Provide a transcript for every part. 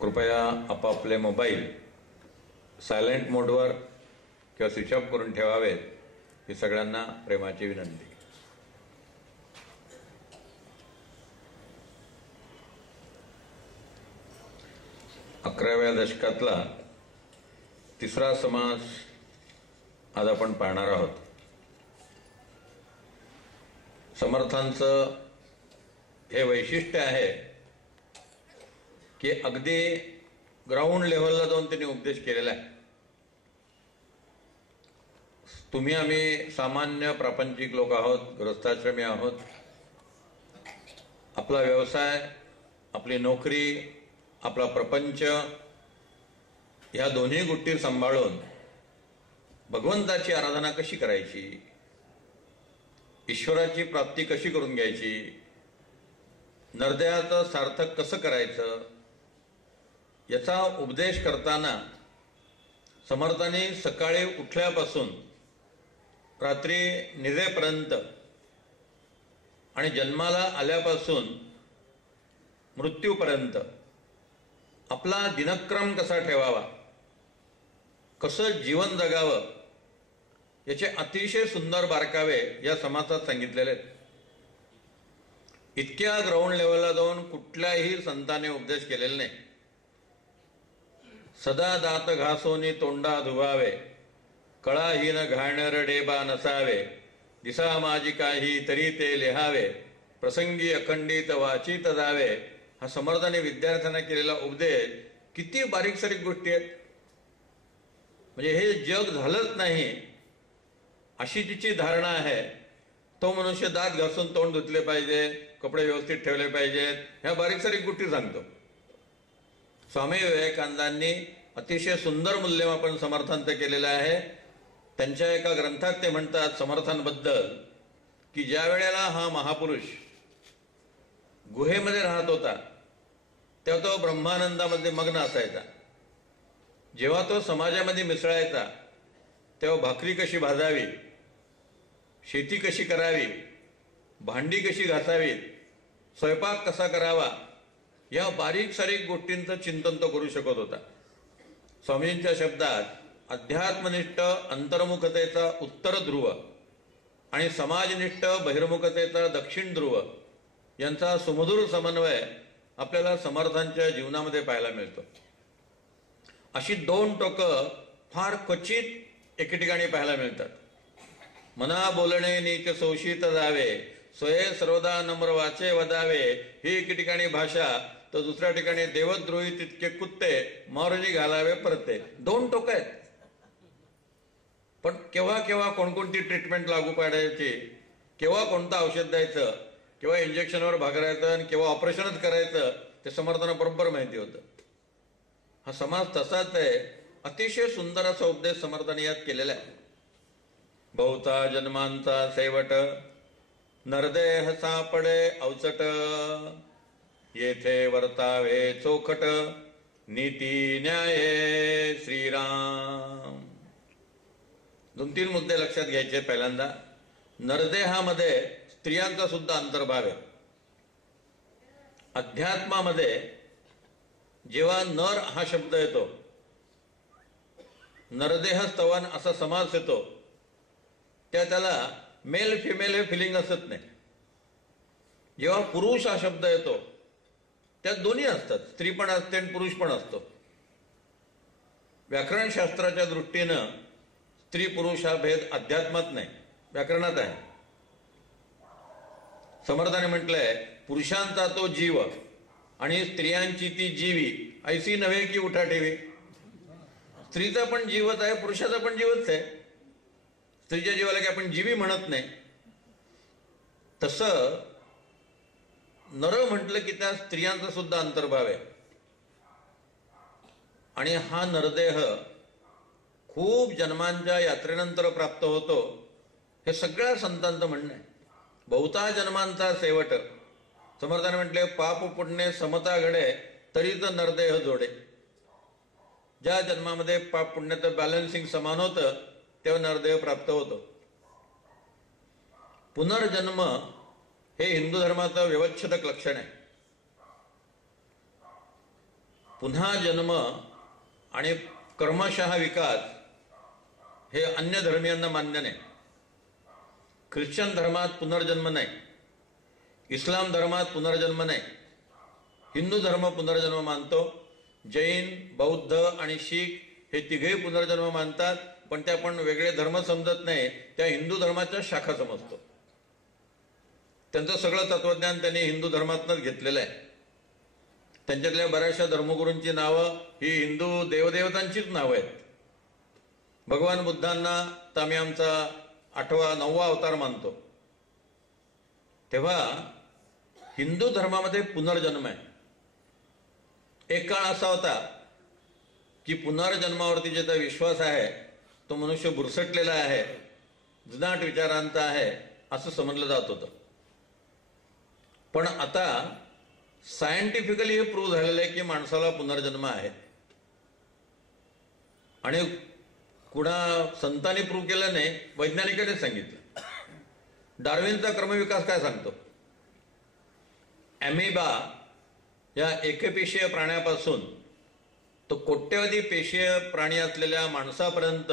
कृपया आपापले mobile silent मोडवर किंवा स्विच ऑफ करून ठेवावेत ही सगळ्यांना प्रेमाची विनंती. अकराव्या दशकातला तिसरा समास आज आपण पाहणार आहोत. समर्थांचं हे वैशिष्ट्य आहे की अगदी ग्राउंड लेव्हलला जाऊन त्यांनी उपदेश केलेला आहे. तुम्ही आम्ही सामान्य प्रापंचिक लोक आहोत, गृहस्थाश्रमी आहोत. आपला व्यवसाय, आपली नोकरी, आपला प्रपंच ह्या दोन्ही गोष्टी सांभाळून भगवंताची आराधना कशी करायची, ईश्वराची प्राप्ती कशी करून घ्यायची, नरदेहाचं सार्थक कसं करायचं याचा उपदेश करताना समर्थांनी सकाळी उठल्यापासून रात्री निद्रेपर्यंत आणि जन्माला आल्यापासून मृत्यूपर्यंत आपला दिनक्रम कसा ठेवावा, कसं जीवन जगावं याचे अतिशय सुंदर बारकावे या समासात सांगितलेले आहेत. इतक्या ग्राउंड लेवलला जाऊन कुठल्याही संताने उपदेश केलेला नाही. सदा दात घासोनी तोंडा धुवावे, कळाहीन घाणर डेबा नसावे, दिसा माझी काही तरी ते लिहावे, प्रसंगी अखंडित वाचित जावे. हा समर्थाने विद्यार्थ्यांना केलेला उपदेश किती बारीक सारीक गोष्टी आहेत. म्हणजे हे जग झालंच नाही अशी तिची धारणा आहे. तो मनुष्य दात घासून तोंड धुतले पाहिजे, कपडे व्यवस्थित ठेवले पाहिजेत, ह्या बारीक सारीक गोष्टी सांगतो. स्वामी विवेकानंदांनी अतिशय सुंदर मूल्यमापन समर्थांचं केलेलं आहे. त्यांच्या एका ग्रंथात ते म्हणतात समर्थांबद्दल की ज्या वेळेला हा महापुरुष गुहेमध्ये राहत होता तेव्हा तो ब्रह्मानंदामध्ये मग्न असायचा. जेव्हा तो समाजामध्ये मिसळायचा तेव्हा भाकरी कशी भाजावी, शेती कशी करावी, भांडी कशी घासावीत, स्वयंपाक कसा करावा, या बारीक सारीक गोष्टींचं चिंतन तो करू शकत होता. स्वामींच्या शब्दात अध्यात्मनिष्ठ अंतर्मुखतेचा उत्तर ध्रुव आणि समाजनिष्ठ बहिर्मुखतेचा दक्षिण ध्रुव यांचा सुमधुर समन्वय आपल्याला समर्थांच्या जीवनामध्ये पाहायला मिळतो. अशी दोन टोकं फार क्वचित एके ठिकाणी पाहायला मिळतात. मना बोलणे नीच शोषित जावे, स्वये सर्वदा नम्र वाचे वदावे, ही एके ठिकाणी भाषा, तर दुसऱ्या ठिकाणी देवद्रोही तितके कुत्ते मारुनी घालावे परते. दोन टोकं आहेत. पण केव्हा केव्हा कोणकोणती ट्रीटमेंट लागू पाडायची, केव्हा कोणतं औषध द्यायचं, केव्हा इंजेक्शनवर भागरायचं आणि केव्हा ऑपरेशनच करायचं ते समर्थांना बरोबर माहिती होतं. हा समाज तसाच आहे. अतिशय सुंदर असा उपदेश समर्थांनी यात केलेला आहे. बहुता जन्मांचा सेवट, नरदेह सापडे अवचट, येथे वर्तावे चोखट, नीती न्याय श्रीराम. 2-3 मुद्दे लक्षात घ्यायचे. पहिल्यांदा, नरदेहामध्ये स्त्रियांचा सुद्धा अंतर्भाव आहे. अध्यात्मामध्ये जेव्हा नर हा शब्द येतो, नरदेह स्तवन असा समास येतो, त्याला मेल फिमेल हे फिलिंग असत नाही. जेव्हा पुरुष हा शब्द येतो त्यात दोन्ही असतात, स्त्री पण असते आणि पुरुष पण असतो. व्याकरणशास्त्राच्या दृष्टीनं स्त्री पुरुष हा भेद अध्यात्मात नाही, व्याकरणात आहे. समर्थाने म्हटलंय पुरुषांचा तो जीव आणि स्त्रियांची ती जीवी, ऐसी नव्हे की उठा ठेवी. स्त्रीचा पण जीवच आहे, पुरुषाचा पण जीवच आहे. स्त्रीच्या जीवाला की आपण जीवी म्हणत नाही. तसं नर म्हटलं की त्या स्त्रियांचा सुद्धा अंतर्भाव आहे. आणि हा नरदेह खूप जन्मांच्या यात्रेनंतर प्राप्त होतो, हे सगळ्या संतांचं म्हणणं आहे. बहुता जन्मांचा सेवट, समर्थाने म्हटले पाप पुण्य समता घडे तरी तर नरदेह जोडे. ज्या जन्मामध्ये पाप पुण्याचं बॅलन्सिंग समान होतं तेव्हा नरदेह प्राप्त होतो. पुनर्जन्म हे हिंदू धर्माचं व्यवच्छेदक लक्षण आहे. पुन्हा जन्म आणि कर्मशः विकास हे अन्य धर्मियांना मान्य नाही. ख्रिश्चन धर्मात पुनर्जन्म नाही, इस्लाम धर्मात पुनर्जन्म नाही, हिंदू धर्म पुनर्जन्म मानतो, जैन, बौद्ध आणि शीख हे तिघेही पुनर्जन्म मानतात, पण ते आपण वेगळे धर्म समजत नाही, त्या हिंदू धर्माच्या शाखा समजतो. त्यांचं सगळं तत्वज्ञान त्यांनी हिंदू धर्मातूनच घेतलेलं आहे. त्यांच्यातल्या बऱ्याचशा धर्मगुरूंची नावं ही हिंदू देवदेवतांचीच नावं आहेत. भगवान बुद्धांना तर आम्ही आमचा 8वा 9वा अवतार मानतो. तेव्हा हिंदू धर्मामध्ये पुनर्जन्म आहे. एक काळ असा होता की पुनर्जन्मावरती ज्याचा विश्वास आहे तो मनुष्य बुरसटलेला आहे, जुनाट विचारांचा आहे असं समजलं जात होतं. पण आता सायंटिफिकली हे प्रूव्ह झालेलं आहे की माणसाला पुनर्जन्म आहे. आणि कुणा संतांनी प्रूव्ह केलं नाही, वैज्ञानिकांनीच सांगितलं. डार्विनचा क्रमविकास काय सांगतो? ॲमिबा या एकपेशीय प्राण्यापासून तो कोट्यवधी पेशीय प्राणी असलेल्या माणसापर्यंत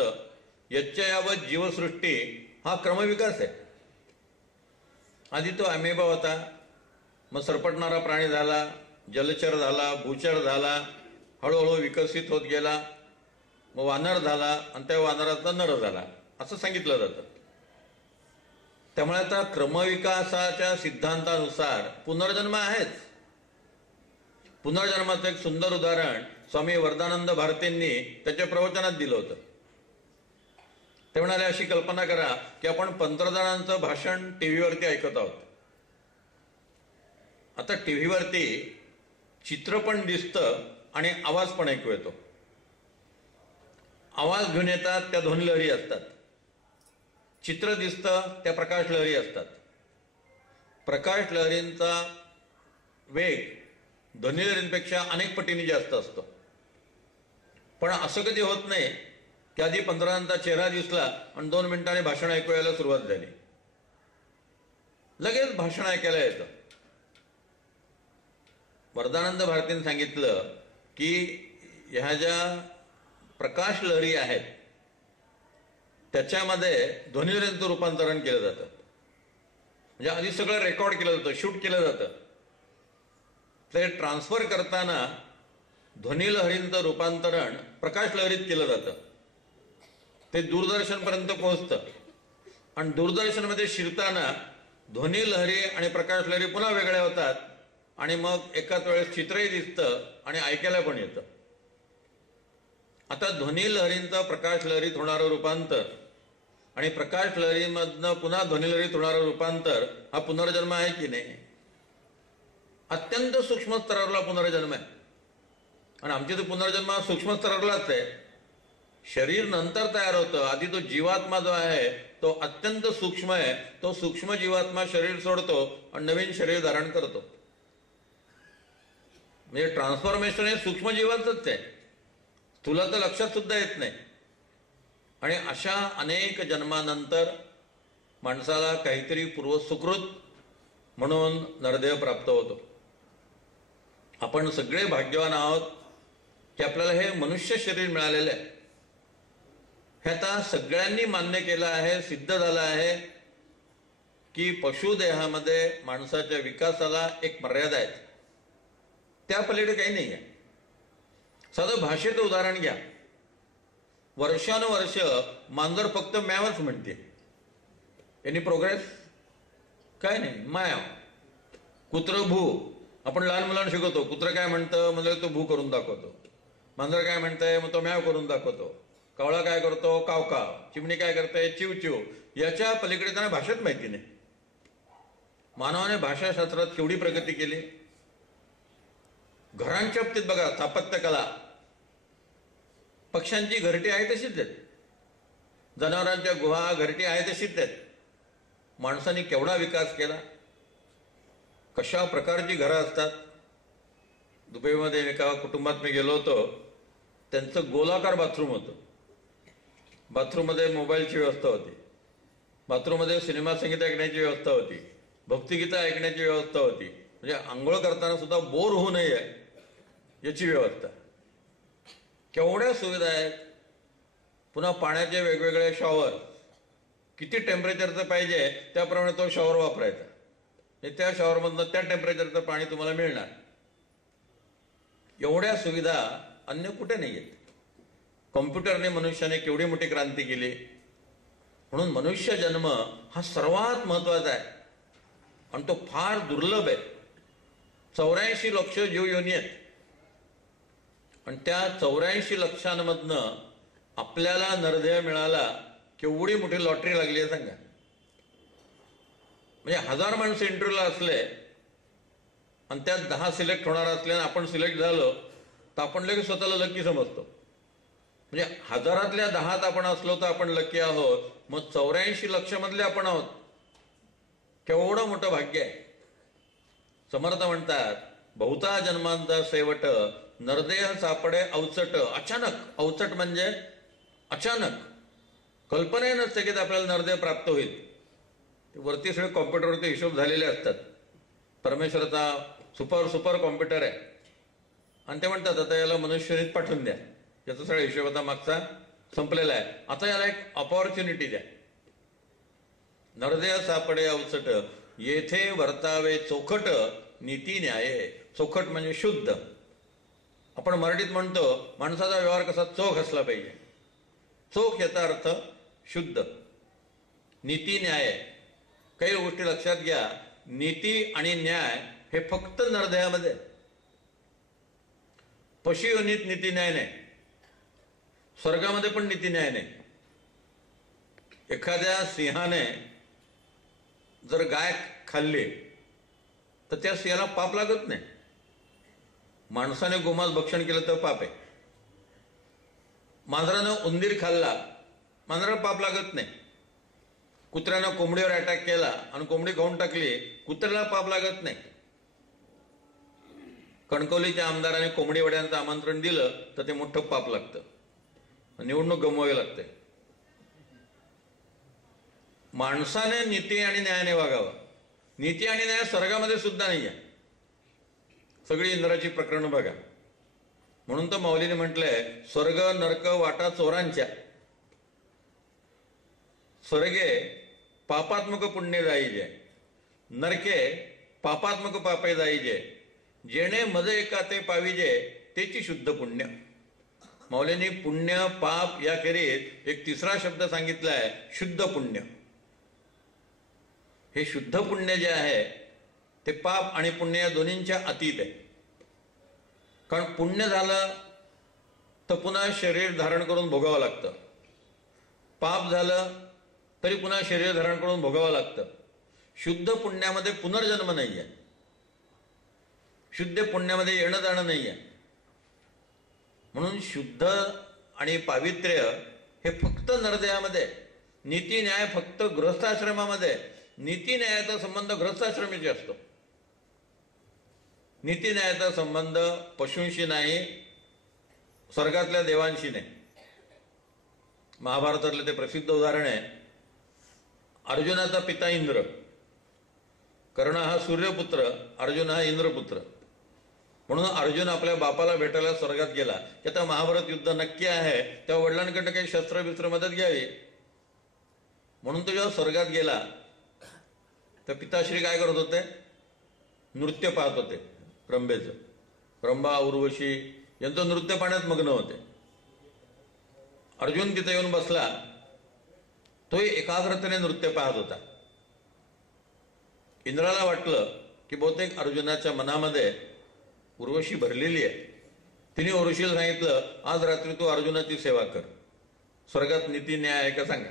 यच्चयावत जीवसृष्टी हा क्रमविकास आहे. आधी तो ॲमिबा होता, मग सरपटणारा प्राणी झाला, जलचर झाला, भूचर झाला, हळूहळू विकसित होत गेला, मग वानर झाला आणि त्या वानराचा नर झाला असं सांगितलं जातं. त्यामुळे आता क्रमविकासाच्या सिद्धांतानुसार पुनर्जन्म आहेच. पुनर्जन्माचं एक सुंदर उदाहरण स्वामी वरदानंद भारतींनी त्याच्या प्रवचनात दिलं होतं. ते म्हणाले, अशी कल्पना करा की आपण पंतप्रधानांचं भाषण टीव्हीवरती ऐकत आहोत. आता टीव्हीवरती चित्र पण दिसतं आणि आवाज पण ऐकू येतो. आवाज घेऊन येतात त्या ध्वनिलहरी असतात, चित्र दिसतं त्या प्रकाश लहरी असतात. प्रकाश लहरींचा वेग ध्वनिलहरींपेक्षा अनेक पटीने जास्त असतो. पण असं कधी होत नाही की आधी पंतप्रधानांचा चेहरा दिसला आणि 2 मिनिटांनी भाषण ऐकू यायला सुरुवात झाली. लगेच भाषण ऐकायला येतं. वरदानंद भारतीने सांगितलं की ह्या ज्या प्रकाश लहरी आहेत त्याच्यामध्ये ध्वनिलहरींचं रूपांतरण केलं जातं. म्हणजे आधी सगळं रेकॉर्ड केलं जातं, शूट केलं जातं. ते ट्रान्सफर करताना ध्वनिलहरींचं रूपांतरण प्रकाश लहरीत केलं जातं. ते दूरदर्शनपर्यंत पोहोचतं आणि दूरदर्शनमध्ये शिरताना ध्वनिलहरी आणि प्रकाश लहरी पुन्हा वेगळ्या होतात आणि मग एकाच वेळेस चित्रही दिसतं आणि ऐकायला पण येतं. आता ध्वनिलहरींचं प्रकाश लहरीत होणारं रूपांतर आणि प्रकाश लहरीमधनं पुन्हा ध्वनिलहरीत होणारं रूपांतर हा पुनर्जन्म आहे की नाही? अत्यंत सूक्ष्म स्तरावरला पुनर्जन्म आहे. आणि आमचे तो पुनर्जन्म हा सूक्ष्म स्तरावरलाच आहे. शरीर नंतर तयार होतं. आधी तो जीवात्मा जो आहे तो अत्यंत सूक्ष्म आहे. तो सूक्ष्म जीवात्मा शरीर सोडतो आणि नवीन शरीर धारण करतो. म्हणजे ट्रान्सफॉर्मेशन हे सूक्ष्म जीवाचंच आहे, तुला तर लक्षात सुद्धा येत नाही. आणि अशा अनेक जन्मानंतर माणसाला काहीतरी पूर्वसुकृत म्हणून नरदेह प्राप्त होतो. आपण सगळे भाग्यवान आहोत की आपल्याला हे मनुष्य शरीर मिळालेलं आहे. हे आता सगळ्यांनी मान्य केलं आहे, सिद्ध झालं आहे की पशुदेहामध्ये माणसाच्या विकासाला एक मर्यादा आहे, त्या पलीकडे काही नाही आहे. साधं भाषेचं उदाहरण घ्या. वर्षानुवर्ष मांजर फक्त म्यावच म्हणते. Any progress? काय नाही, मायाव. कुत्र भू. आपण लहान मुलांना शिकवतो, कुत्र काय म्हणतं म्हणजे तो भू करून दाखवतो. मांजर काय म्हणतंय मग तो म्याव करून दाखवतो. कावळा काय करतो? काव काव. चिमणी काय करते? चिव चिव. याच्या पलीकडे त्यांना भाषेत माहिती नाही. मानवाने भाषाशास्त्रात केवढी प्रगती केली. घरांच्या बाबतीत बघा, स्थापत्य कला. पक्ष्यांची घरटी आहे तशीच आहेत, जनावरांच्या गुहा घरटी आहे तशीच आहेत. माणसाने केवढा विकास केला. कशा प्रकारची घरं असतात. दुबईमध्ये एका कुटुंबात मी गेलो होतो, त्यांचं गोलाकार बाथरूम होतं. बाथरूममध्ये मोबाईलची व्यवस्था होती, बाथरूममध्ये सिनेमा संगीत ऐकण्याची व्यवस्था होती, भक्तिगीतं ऐकण्याची व्यवस्था होती. म्हणजे आंघोळ करताना सुद्धा बोर होऊ नये याची व्यवस्था. केवढ्या सुविधा आहेत. पुन्हा पाण्याचे वेगवेगळे शॉवर, किती टेम्परेचरचं पाहिजे त्याप्रमाणे तो शॉवर वापरायचा. त्या शॉवरमधनं त्या टेम्परेचरचं पाणी तुम्हाला मिळणार. एवढ्या सुविधा अन्य कुठे नाही आहेत. कॉम्प्युटरने मनुष्याने केवढी मोठी क्रांती केली. म्हणून मनुष्य जन्म हा सर्वात महत्वाचा आहे आणि तो फार दुर्लभ आहे. 84 लक्ष जीवयोनी आहेत आणि त्या 84 लक्षांमधनं आपल्याला नरदेह मिळाला. केवढी मोठी लॉटरी लागली आहे सांगा. म्हणजे 1000 माणसं इंटरव्ह्यूला असले आणि त्यात 10 सिलेक्ट होणार असल्याने आपण सिलेक्ट झालो तर आपण लगेच स्वतःला लकी समजतो. म्हणजे 1000तल्या 10 आपण असलो तर आपण लकी आहोत. मग 84 लक्ष मधले आपण आहोत. केवढं मोठं भाग्य आहे. समर्थ म्हणतात, बहुता जन्मांचा सेवट नरदेह सापडे अवचट. अचानक, अवचट म्हणजे अचानक, कल्पना नसते की आपल्याला नरदेह प्राप्त होईल. वरती सगळे कॉम्प्युटरवरती हिशोब झालेले असतात. परमेश्वराचा सुपर कॉम्प्युटर आहे आणि ते म्हणतात आता याला मनुष्यरीत पाठवून द्या. याचा सगळा हिशोब आता मागचा संपलेला आहे. आता याला एक अपॉर्च्युनिटी द्या. नरदेह सापडे अवचट येथे वर्तावे चोखट नीती न्याय. चोखट म्हणजे शुद्ध. आपण मराठीत म्हणतो माणसाचा व्यवहार कसा चोख असला पाहिजे. चोख याचा अर्थ शुद्ध. नीती न्याय. काही गोष्टी लक्षात घ्या. नीती आणि न्याय हे फक्त नरदेहामध्ये. पशुयोनीत नीती न्याय नाही. स्वर्गामध्ये पण नीती न्याय नाही. एखाद्या सिंहाने जर गाय खाल्ली तर त्या सिंहाला पाप लागत नाही. माणसाने गोमांस भक्षण केलं तर पाप आहे. मांजरानं उंदीर खाल्ला, मांजराला पाप लागत नाही. कुत्र्यानं कोंबडीवर अटॅक केला आणि कोंबडी खाऊन टाकली, कुत्र्याला पाप लागत नाही. कणकवलीच्या आमदाराने कोंबडी वड्यांचं आमंत्रण दिलं तर ते मोठं पाप लागतं. निवडणूक गमवावी लागते. माणसाने नीती आणि न्यायाने वागावं. नीती आणि न्याय स्वर्गामध्ये सुद्धा नाही आहे. सगळी इंद्राची प्रकरणं बघा. म्हणून तर माऊलीने म्हटलंय, स्वर्ग नरक वाटा चोरांच्या. स्वर्गे पापात्मक पुण्य जाईजे, नरके पापात्मक पापे जाईजे. जेणे मज एका ते पाविजे तेची शुद्ध पुण्य. माऊलींनी पुण्य पाप याखेरीज एक तिसरा शब्द सांगितलाय, शुद्ध पुण्य. हे शुद्ध पुण्य जे आहे ते पाप आणि पुण्य या दोन्हींच्या अतीत आहे. कारण पुण्य झालं तर पुन्हा शरीर धारण करून भोगावं लागतं. पाप झालं तरी पुन्हा शरीर धारण करून भोगावं लागतं. शुद्ध पुण्यामध्ये पुनर्जन्म नाही आहे. शुद्ध पुण्यामध्ये येणं जाणं नाही आहे. म्हणून शुद्ध आणि पावित्र्य हे फक्त नरदेहामध्ये. नीती न्याय फक्त गृहस्थाश्रमामध्ये. नीती न्यायाचा संबंध गृहस्थाश्रमीशी असतो. नीती न्यायाचा संबंध पशूंशी नाही, स्वर्गातल्या देवांशी नाही. महाभारतातलं ते प्रसिद्ध उदाहरण आहे, अर्जुनाचा पिता इंद्र. कर्ण हा सूर्यपुत्र, अर्जुन हा इंद्रपुत्र. म्हणून अर्जुन आपल्या बापाला भेटायला स्वर्गात गेला की आता महाभारत युद्ध नक्की आहे, तेव्हा वडिलांकडे काही शस्त्र मदत घ्यावी. म्हणून तो जेव्हा स्वर्गात गेला तर पिताश्री काय करत होते? नृत्य पाहत होते रंभेचं. रंभा उर्वशी यांचं नृत्य पाहण्यात मग्न होते. अर्जुन तिथे येऊन बसला. तोही एकाग्रतेने नृत्य पाहत होता. इंद्राला वाटलं की बहुतेक अर्जुनाच्या मनामध्ये उर्वशी भरलेली आहे. तिने उर्वशीला सांगितलं, आज रात्री तू अर्जुनाची सेवा कर. स्वर्गात नीती न्याय आहे का सांगा?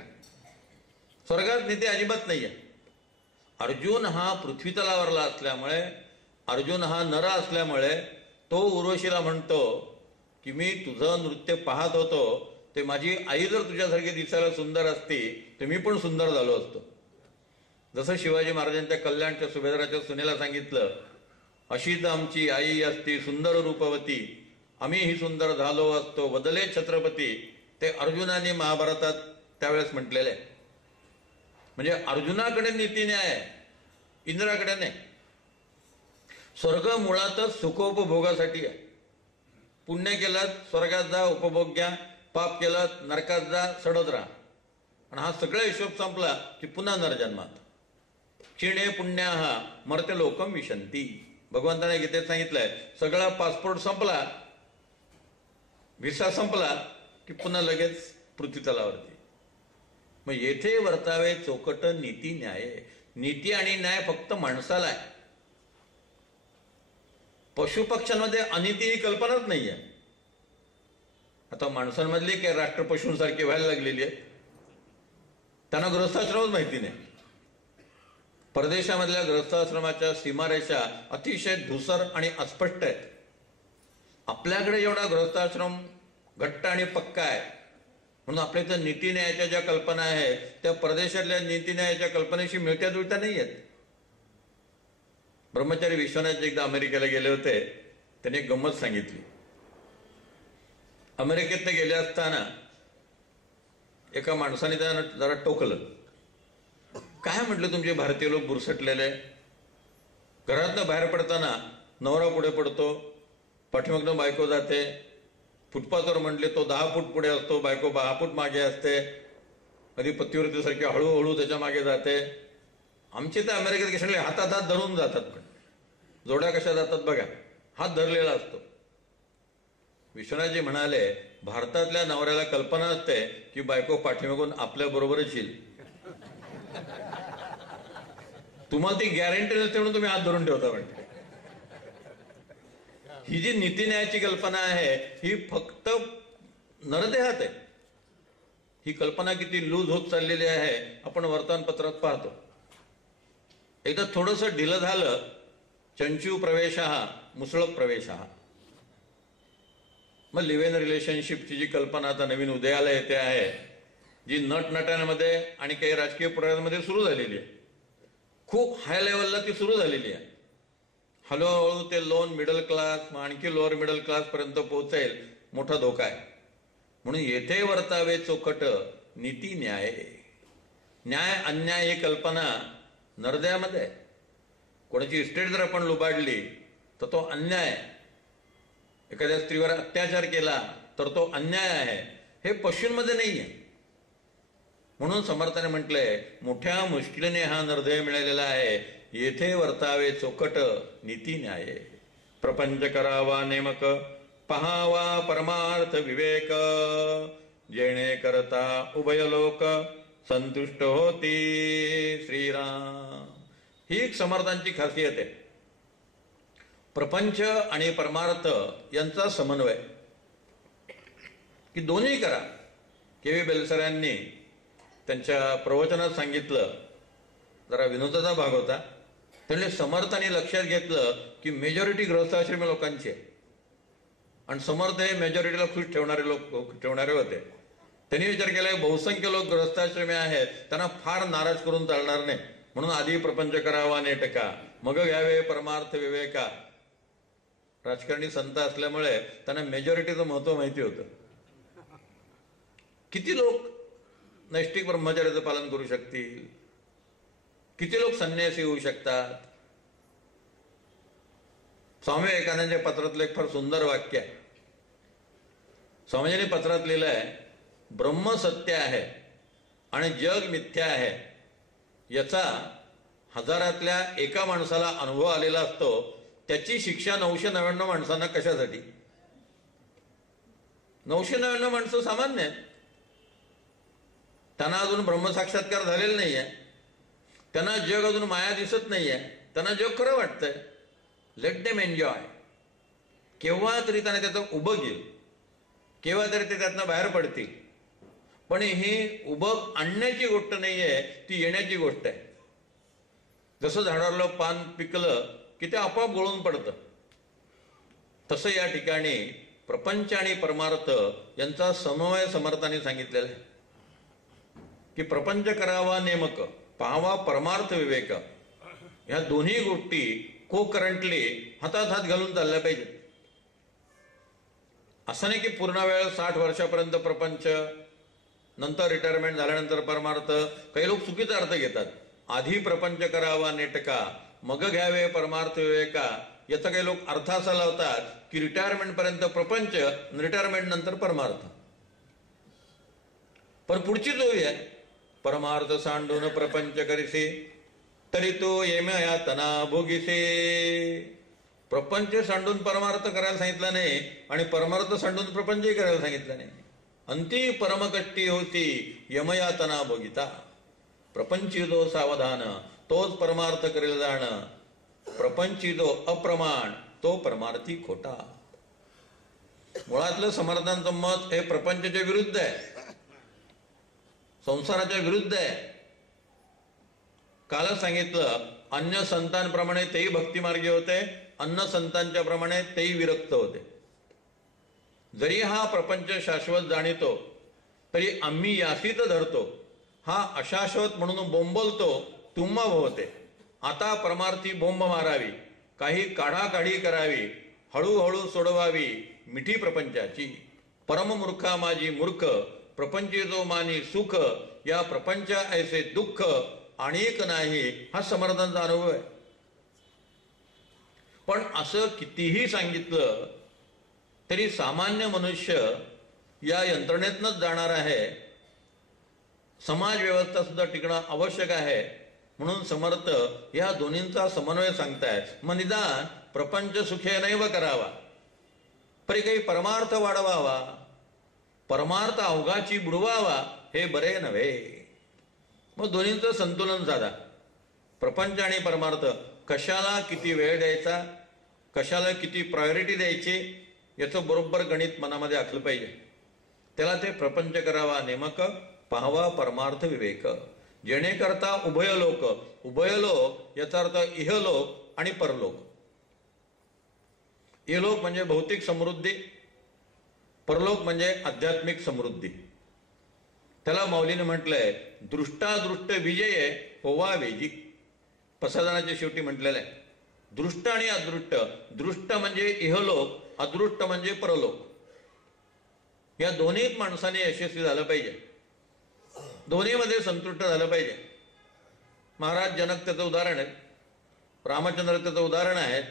स्वर्गात नीती अजिबात नाही आहे. अर्जुन हा पृथ्वी तलावरला असल्यामुळे, अर्जुन हा नर असल्यामुळे तो उर्वशीला म्हणतो की मी तुझं नृत्य पाहत होतो, ते माझी आई जर तुझ्यासारखी दिसायला सुंदर असती तर मी पण सुंदर झालो असतो. जसं शिवाजी महाराजांच्या कल्याणच्या सुभेदाराच्या सुनेला सांगितलं, अशीच आमची आई असती सुंदर रूपवती, आम्ही ही सुंदर झालो असतो बदले छत्रपती. ते अर्जुनाने महाभारतात त्यावेळेस म्हटलेले आहे. म्हणजे अर्जुनाकडे नीती न्याय आहे, इंद्राकडे नाही. स्वर्ग मुळातच सुखोपभोगासाठी आहे. पुण्य केलं स्वर्गात जा उपभोग घ्या, पाप केलं नरकात जा सडत राहा. आणि हा सगळा हिशोब संपला की पुन्हा नरजन्मात. क्षीणे पुण्याहा मर्त्य लोकम विशंती. भगवंताने गीतेत सांगितलंय सगळा पासपोर्ट संपला, व्हिसा संपला की पुन्हा लगेच पृथ्वीतलावरती. मग येथे वर्तावे चोकट नीती न्याय. नीती आणि न्याय फक्त माणसाला आहे. पशुपक्ष्यांमध्ये अनिती ही कल्पनाच नाही आहे. आता माणसांमधली काय राष्ट्रपशूंसारखी व्हायला लागलेली आहे. त्यांना गृहस्थाश्रमच माहिती नाही. परदेशामधल्या गृहस्थाश्रमाच्या सीमारेषा अतिशय धुसर आणि अस्पष्ट आहेत. आपल्याकडे एवढा गृहस्थाश्रम घट्ट आणि पक्का आहे म्हणून आपल्या इथं नीती न्यायाच्या ज्या कल्पना आहेत त्या परदेशातल्या नीती न्यायाच्या कल्पनेशी मिळत्या जुळत्या नाही आहेत. ब्रह्मचारी विश्वनाथ एकदा अमेरिकेला गेले होते. त्यांनी एक गंमत सांगितली. अमेरिकेत गेले असताना एका माणसाने त्यांना जरा टोकलं. काय म्हटलं तुमचे भारतीय लोक बुरसटलेले. घरातनं बाहेर पडताना नवरा पुढे पडतो, पाठीमागनं बायको जाते. फुटपाथवर म्हटले तो 10 फूट पुढे असतो, बायको 10 फूट मागे असते. कधी पतिव्रतेसारखी हळूहळू त्याच्या मागे जाते. आमचे तर अमेरिकेत कशाले हातात हात धरून जातात. पण जोड्या कशा जातात बघा, हात धरलेला असतो. विश्वनाथजी म्हणाले भारतातल्या नवऱ्याला कल्पना असते की बायको पाठीमागून आपल्या बरोबरच येईल. तुम्हाला ती गॅरंटी नसते म्हणून तुम्ही हात धरून ठेवता. म्हणते ही जी नीती न्यायाची कल्पना आहे ही फक्त नरदेहात आहे. ही कल्पना किती लूज होत चाललेली आहे आपण वर्तमानपत्रात पाहतो. एकदा थोडंसं ढिलं झालं चंचू प्रवेश हा मुसळक प्रवेश हा. मग लिव्ह इन रिलेशनशिपची जी कल्पना आता नवीन उदयाला येते आहे, जी नटनट्यांमध्ये आणि काही राजकीय पुढाऱ्यांमध्ये सुरू झालेली आहे, खूप हाय लेवलला ती सुरू झालेली आहे. हळूहळू ते लोअर मिडल क्लास आणखी लोअर मिडल क्लास पर्यंत पोहोचेल, मोठा धोका आहे. म्हणून येथे वर्तावे चोखट नीती न्याय. न्याय अन्याय ही कल्पना नरदयामध्ये आहे. कोणाची इस्टेट जर आपण लुबाडली तर तो अन्याय आहे. एखाद्या स्त्रीवर अत्याचार केला तर तो अन्याय आहे. हे पशूंमध्ये नाही आहे. म्हणून समर्थाने म्हटलंय मोठ्या मुश्किलीने हा निर्दय मिळालेला आहे. येथे वर्तावे चोखट नीती न्याय. प्रपंच करावा नेमक पहावा परमार्थ विवेक. जेणे करता उभय लोक संतुष्ट होती. श्रीराम. ही एक समर्थांची खासियत आहे. प्रपंच आणि परमार्थ यांचा समन्वय की दोन्ही करा. के.व्ही. बेलसरांनी त्यांच्या प्रवचनात सांगितलं, जरा विनोदाचा भाग होता. त्यांनी समर्थांनी लक्षात घेतलं की मेजॉरिटी गृहस्थाश्रमी लोकांची आहे आणि समर्थ हे मेजॉरिटीला खुश ठेवणारे होते. त्यांनी विचार केला बहुसंख्य लोक गृहस्थाश्रमी आहेत, त्यांना फार नाराज करून चालणार नाही, म्हणून आधी प्रपंच करावा नेटका मग घ्यावे परमार्थ विवेका. राजकारणी संत असल्यामुळे त्यांना मेजॉरिटीचं महत्व माहिती होतं. किती लोक नैष्टिक ब्रह्मचर्याचं पालन करू शकतील, किती लोक संन्यासी होऊ शकतात. स्वामी विवेकानंदांच्या पत्रातलं एक फार सुंदर वाक्य आहे. स्वामीजींनी पत्रात लिहिलं आहे, ब्रह्म सत्य आहे आणि जग मिथ्या आहे याचा हजारातल्या एका माणसाला अनुभव आलेला असतो. त्याची शिक्षा 999 माणसांना कशासाठी? 999 माणसं सामान्य आहेत. त्यांना अजून ब्रह्मसाक्षात्कार झालेला नाही आहे. त्यांना जग अजून माया दिसत नाही आहे. त्यांना जग खरं वाटतंय. Let them enjoy. केव्हा तरी त्यांना त्याचं उबग येईल, केव्हा तरी ते त्यातनं बाहेर पडतील. पण ही उबग आणण्याची गोष्ट नाही आहे, ती येण्याची गोष्ट आहे. जसं झाडाला पान पिकलं की ते आपोआप गळून पडतं, तसं या ठिकाणी प्रपंच आणि परमार्थ यांचा समन्वय समर्थांनी सांगितलेला आहे की प्रपंच करावा नेमक पाहावा परमार्थ विवेक. ह्या दोन्ही गोष्टी को-करंटली हातात हात घालून चालल्या पाहिजेत. असं नाही की पूर्ण वेळ 60 वर्षापर्यंत प्रपंच, नंतर रिटायरमेंट झाल्यानंतर परमार्थ. काही लोक चुकीचा अर्थ घेतात. आधी प्रपंच करावा नेटका मग घ्यावे परमार्थ विवेका. याचा काही लोक अर्थ असा लावतात की रिटायरमेंट पर्यंत प्रपंच, रिटायरमेंट नंतर परमार्थ. पण पुढची जोडी आहे, परमार्थ सांडून प्रपंच करिसे तरी तो येमयातना भोगिसे. प्रपंच सांडून परमार्थ करायला सांगितलं नाही आणि परमार्थ सांडून प्रपंचही करायला सांगितलं नाही. अंती परमकष्टी होती यमयातना भोगिता. प्रपंचितो सावधान तोच परमार्थ करेल जाणं, प्रपंचितो अप्रमाण तो परमार्थी खोटा. मुळातलं समर्थांचं मत हे प्रपंचाच्या विरुद्ध आहे, संसाराच्या विरुद्ध आहे. कालच सांगितलं, अन्य संतांप्रमाणे तेही भक्तिमार्गी होते, अन्य संतांच्या प्रमाणे तेही विरक्त होते. जरी हा प्रपंच शाश्वत जाणीतो तरी आम्ही यासीत धरतो. हा अशाश्वत म्हणून बोंबलतो, तुम्हा होते. आता परमार्थी बोंब मारावी, काही काढाकाढी करावी, हळूहळू सोडवावी मिठी प्रपंचाची. परममूर्खा माझी मूर्ख, प्रपंचितो मानी सुख, या प्रपंच ऐसे दुःख अनेक नाही. हा समर्थांचा अनुभव आहे. पण असं कितीही सांगितलं तरी सामान्य मनुष्य या यंत्रणेतनच जाणार आहे. समाज व्यवस्था सुद्धा टिकणं आवश्यक आहे. म्हणून समर्थ या दोन्हींचा समन्वय सांगतायत. मग निदान प्रपंच सुखे नैव करावा, परी काही परमार्थ वाढवावा, परमार्थ अवघाची बुडवावा हे बरे नव्हे. मग दोन्हींचं संतुलन साधा. प्रपंच आणि परमार्थ कशाला किती वेळ द्यायचा, कशाला किती प्रायोरिटी द्यायची, याचं बरोबर गणित मनामध्ये आखलं पाहिजे. त्याला ते प्रपंच करावा नेमक, पाहावा परमार्थ विवेक. जेणेकरता उभयलोक याचा अर्थ इहलोक आणि परलोक. इहलोक म्हणजे भौतिक समृद्धी, परलोक म्हणजे आध्यात्मिक समृद्धी. त्याला माऊलीने म्हटलंय, दृष्टादृष्ट विजय होवा वेजी. प्रसादनाच्या शेवटी म्हटलेलं आहे, दृष्ट आणि अदृष्ट. दृष्ट म्हणजे इहलोक, अदृष्ट म्हणजे परलोक. या दोन्हीत माणसाने यशस्वी झालं पाहिजे, दोन्हीमध्ये संतुष्ट झालं पाहिजे. महाराज जनक त्याचं उदाहरण आहे, रामचंद्र त्याचं उदाहरण आहे.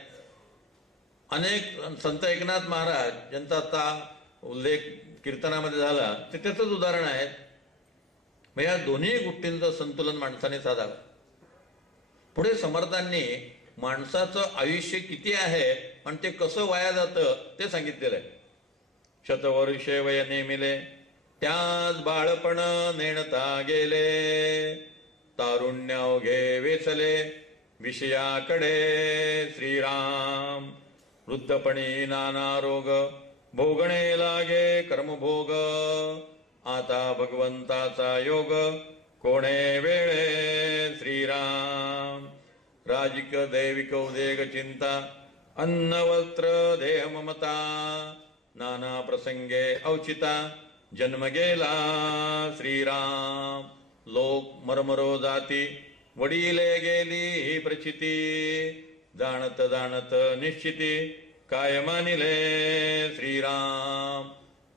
अनेक संत एकनाथ महाराज ज्यांचा आता उल्लेख कीर्तनामध्ये झाला ते त्याचंच उदाहरण आहे. मग या दोन्ही गोष्टींचं संतुलन माणसाने साधावं. पुढे समर्थांनी माणसाचं आयुष्य किती आहे आणि ते कसं वाया जातं ते सांगितलेलं आहे. शतवर्षे वय नेमिले त्याच बाळपण नेणता गेले, तारुण्य अवघे वेचले विषयाकडे श्रीराम. वृद्धपणी नाना रोग भोगणे लागे कर्मभोग, आता भगवंताचा योग कोणे वेळे श्रीराम. राजिक दैविक उदेग चिंता, अन्न वस्त्र देह ममता, नाना प्रसंगे औचिता जन्म गेला श्रीराम. लोक मरमरो जाती वडीले गेली प्रचिती, जाणत जाणत निश्चिती काय मानिले श्रीराम.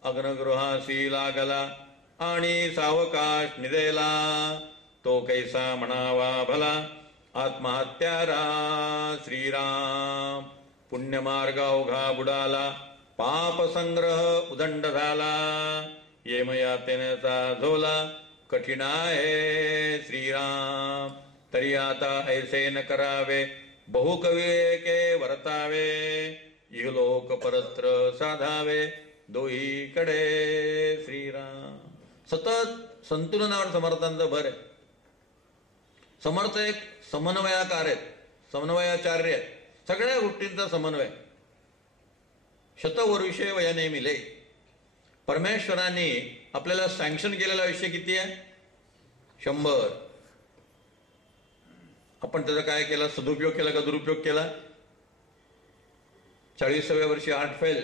अग्नगृहासी लागला आणि सावकाश निदेला, तो कैसा म्हणावा भला आत्महत्यारा श्रीराम. पुण्यमार्ग अवघा बुडाला, पाप संग्रह उदंड झाला, येमयातनेचा झोला कठीण आहे श्रीराम. तरी आता ऐसे न करावे, बहुकविके वर्तावे, इहलोक परत्र साधावे दोहीकडे श्रीराम. सतत संतुलनावर समर्थांचं भर आहे. समर्थ एक समन्वयाकार आहेत, समन्वयाचार्य आहेत. सगळ्या गोष्टींचा समन्वय. शतवर्षे वय नेमिले. परमेश्वरांनी आपल्याला सँक्शन केलेलं आयुष्य किती आहे? 100. आपण त्याचा काय केला? सदुपयोग केला का दुरुपयोग केला? 40व्या वर्षी हार्ट फेल,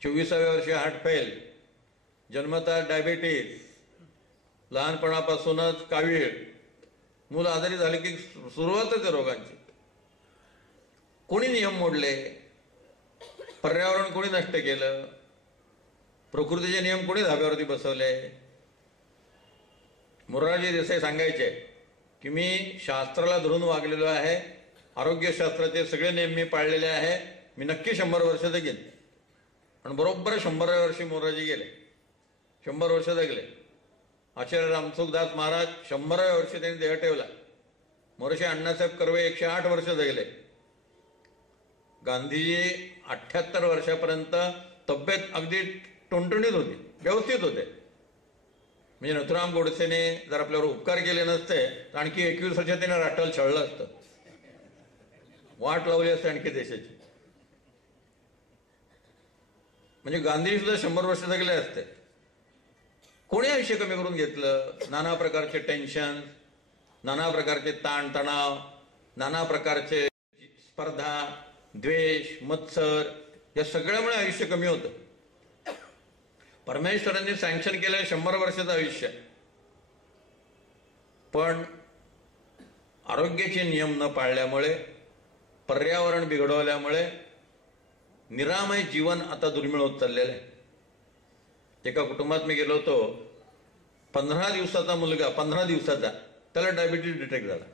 24व्या वर्षी हार्ट फेल, जन्मतः डायबिटीज, लहानपणापासूनच कावीळ, मूल आजारी झाले की सुरुवातच आहे रोगांची. कोणी नियम मोडले? पर्यावरण कोणी नष्ट केलं? प्रकृतीचे नियम कोणी धाब्यावरती बसवले? मोरारजी देसाई सांगायचे की मी शास्त्राला धरून वागलेलो आहे, आरोग्यशास्त्राचे सगळे नियम मी पाळलेले आहे. मी नक्की 100 वर्ष जगेन. आणि बरोबर 100व्या वर्षी मोराजी गेले. 100 वर्ष जगले. आचार्य रामसुखदास महाराज 100व्या वर्षी त्यांनी देह ठेवला. मोर्शी अण्णासाहेब कर्वे 108 वर्ष जगले. गांधीजी 78 वर्षापर्यंत तब्येत अगदी टुणटुणीत होती, व्यवस्थित होते. म्हणजे नथुराम गोडसेने जर आपल्यावर उपकार केले नसते तर आणखी 21 वर्ष त्याने राष्ट्राला छळलं असतं, वाट लावली असते आणखी देशाची. म्हणजे गांधी सुद्धा 100 वर्ष जगले असते. कोणी आयुष्य कमी करून घेतलं? नाना प्रकारचे टेन्शन, नाना प्रकारचे ताणतणाव, नाना प्रकारचे स्पर्धा, द्वेष, मत्सर, या सगळ्यामुळे आयुष्य कमी होतं. परमेश्वरांनी सँक्शन केलं 100 वर्षाचं आयुष्य. पण आरोग्याचे नियम न पाळल्यामुळे, पर्यावरण बिघडवल्यामुळे निरामय जीवन आता दुर्मिळ होत चाललेलं आहे. एका कुटुंबात मी गेलो होतो. 15 दिवसाचा मुलगा, 15 दिवसाचा, त्याला डायबिटीज डिटेक्ट झाला.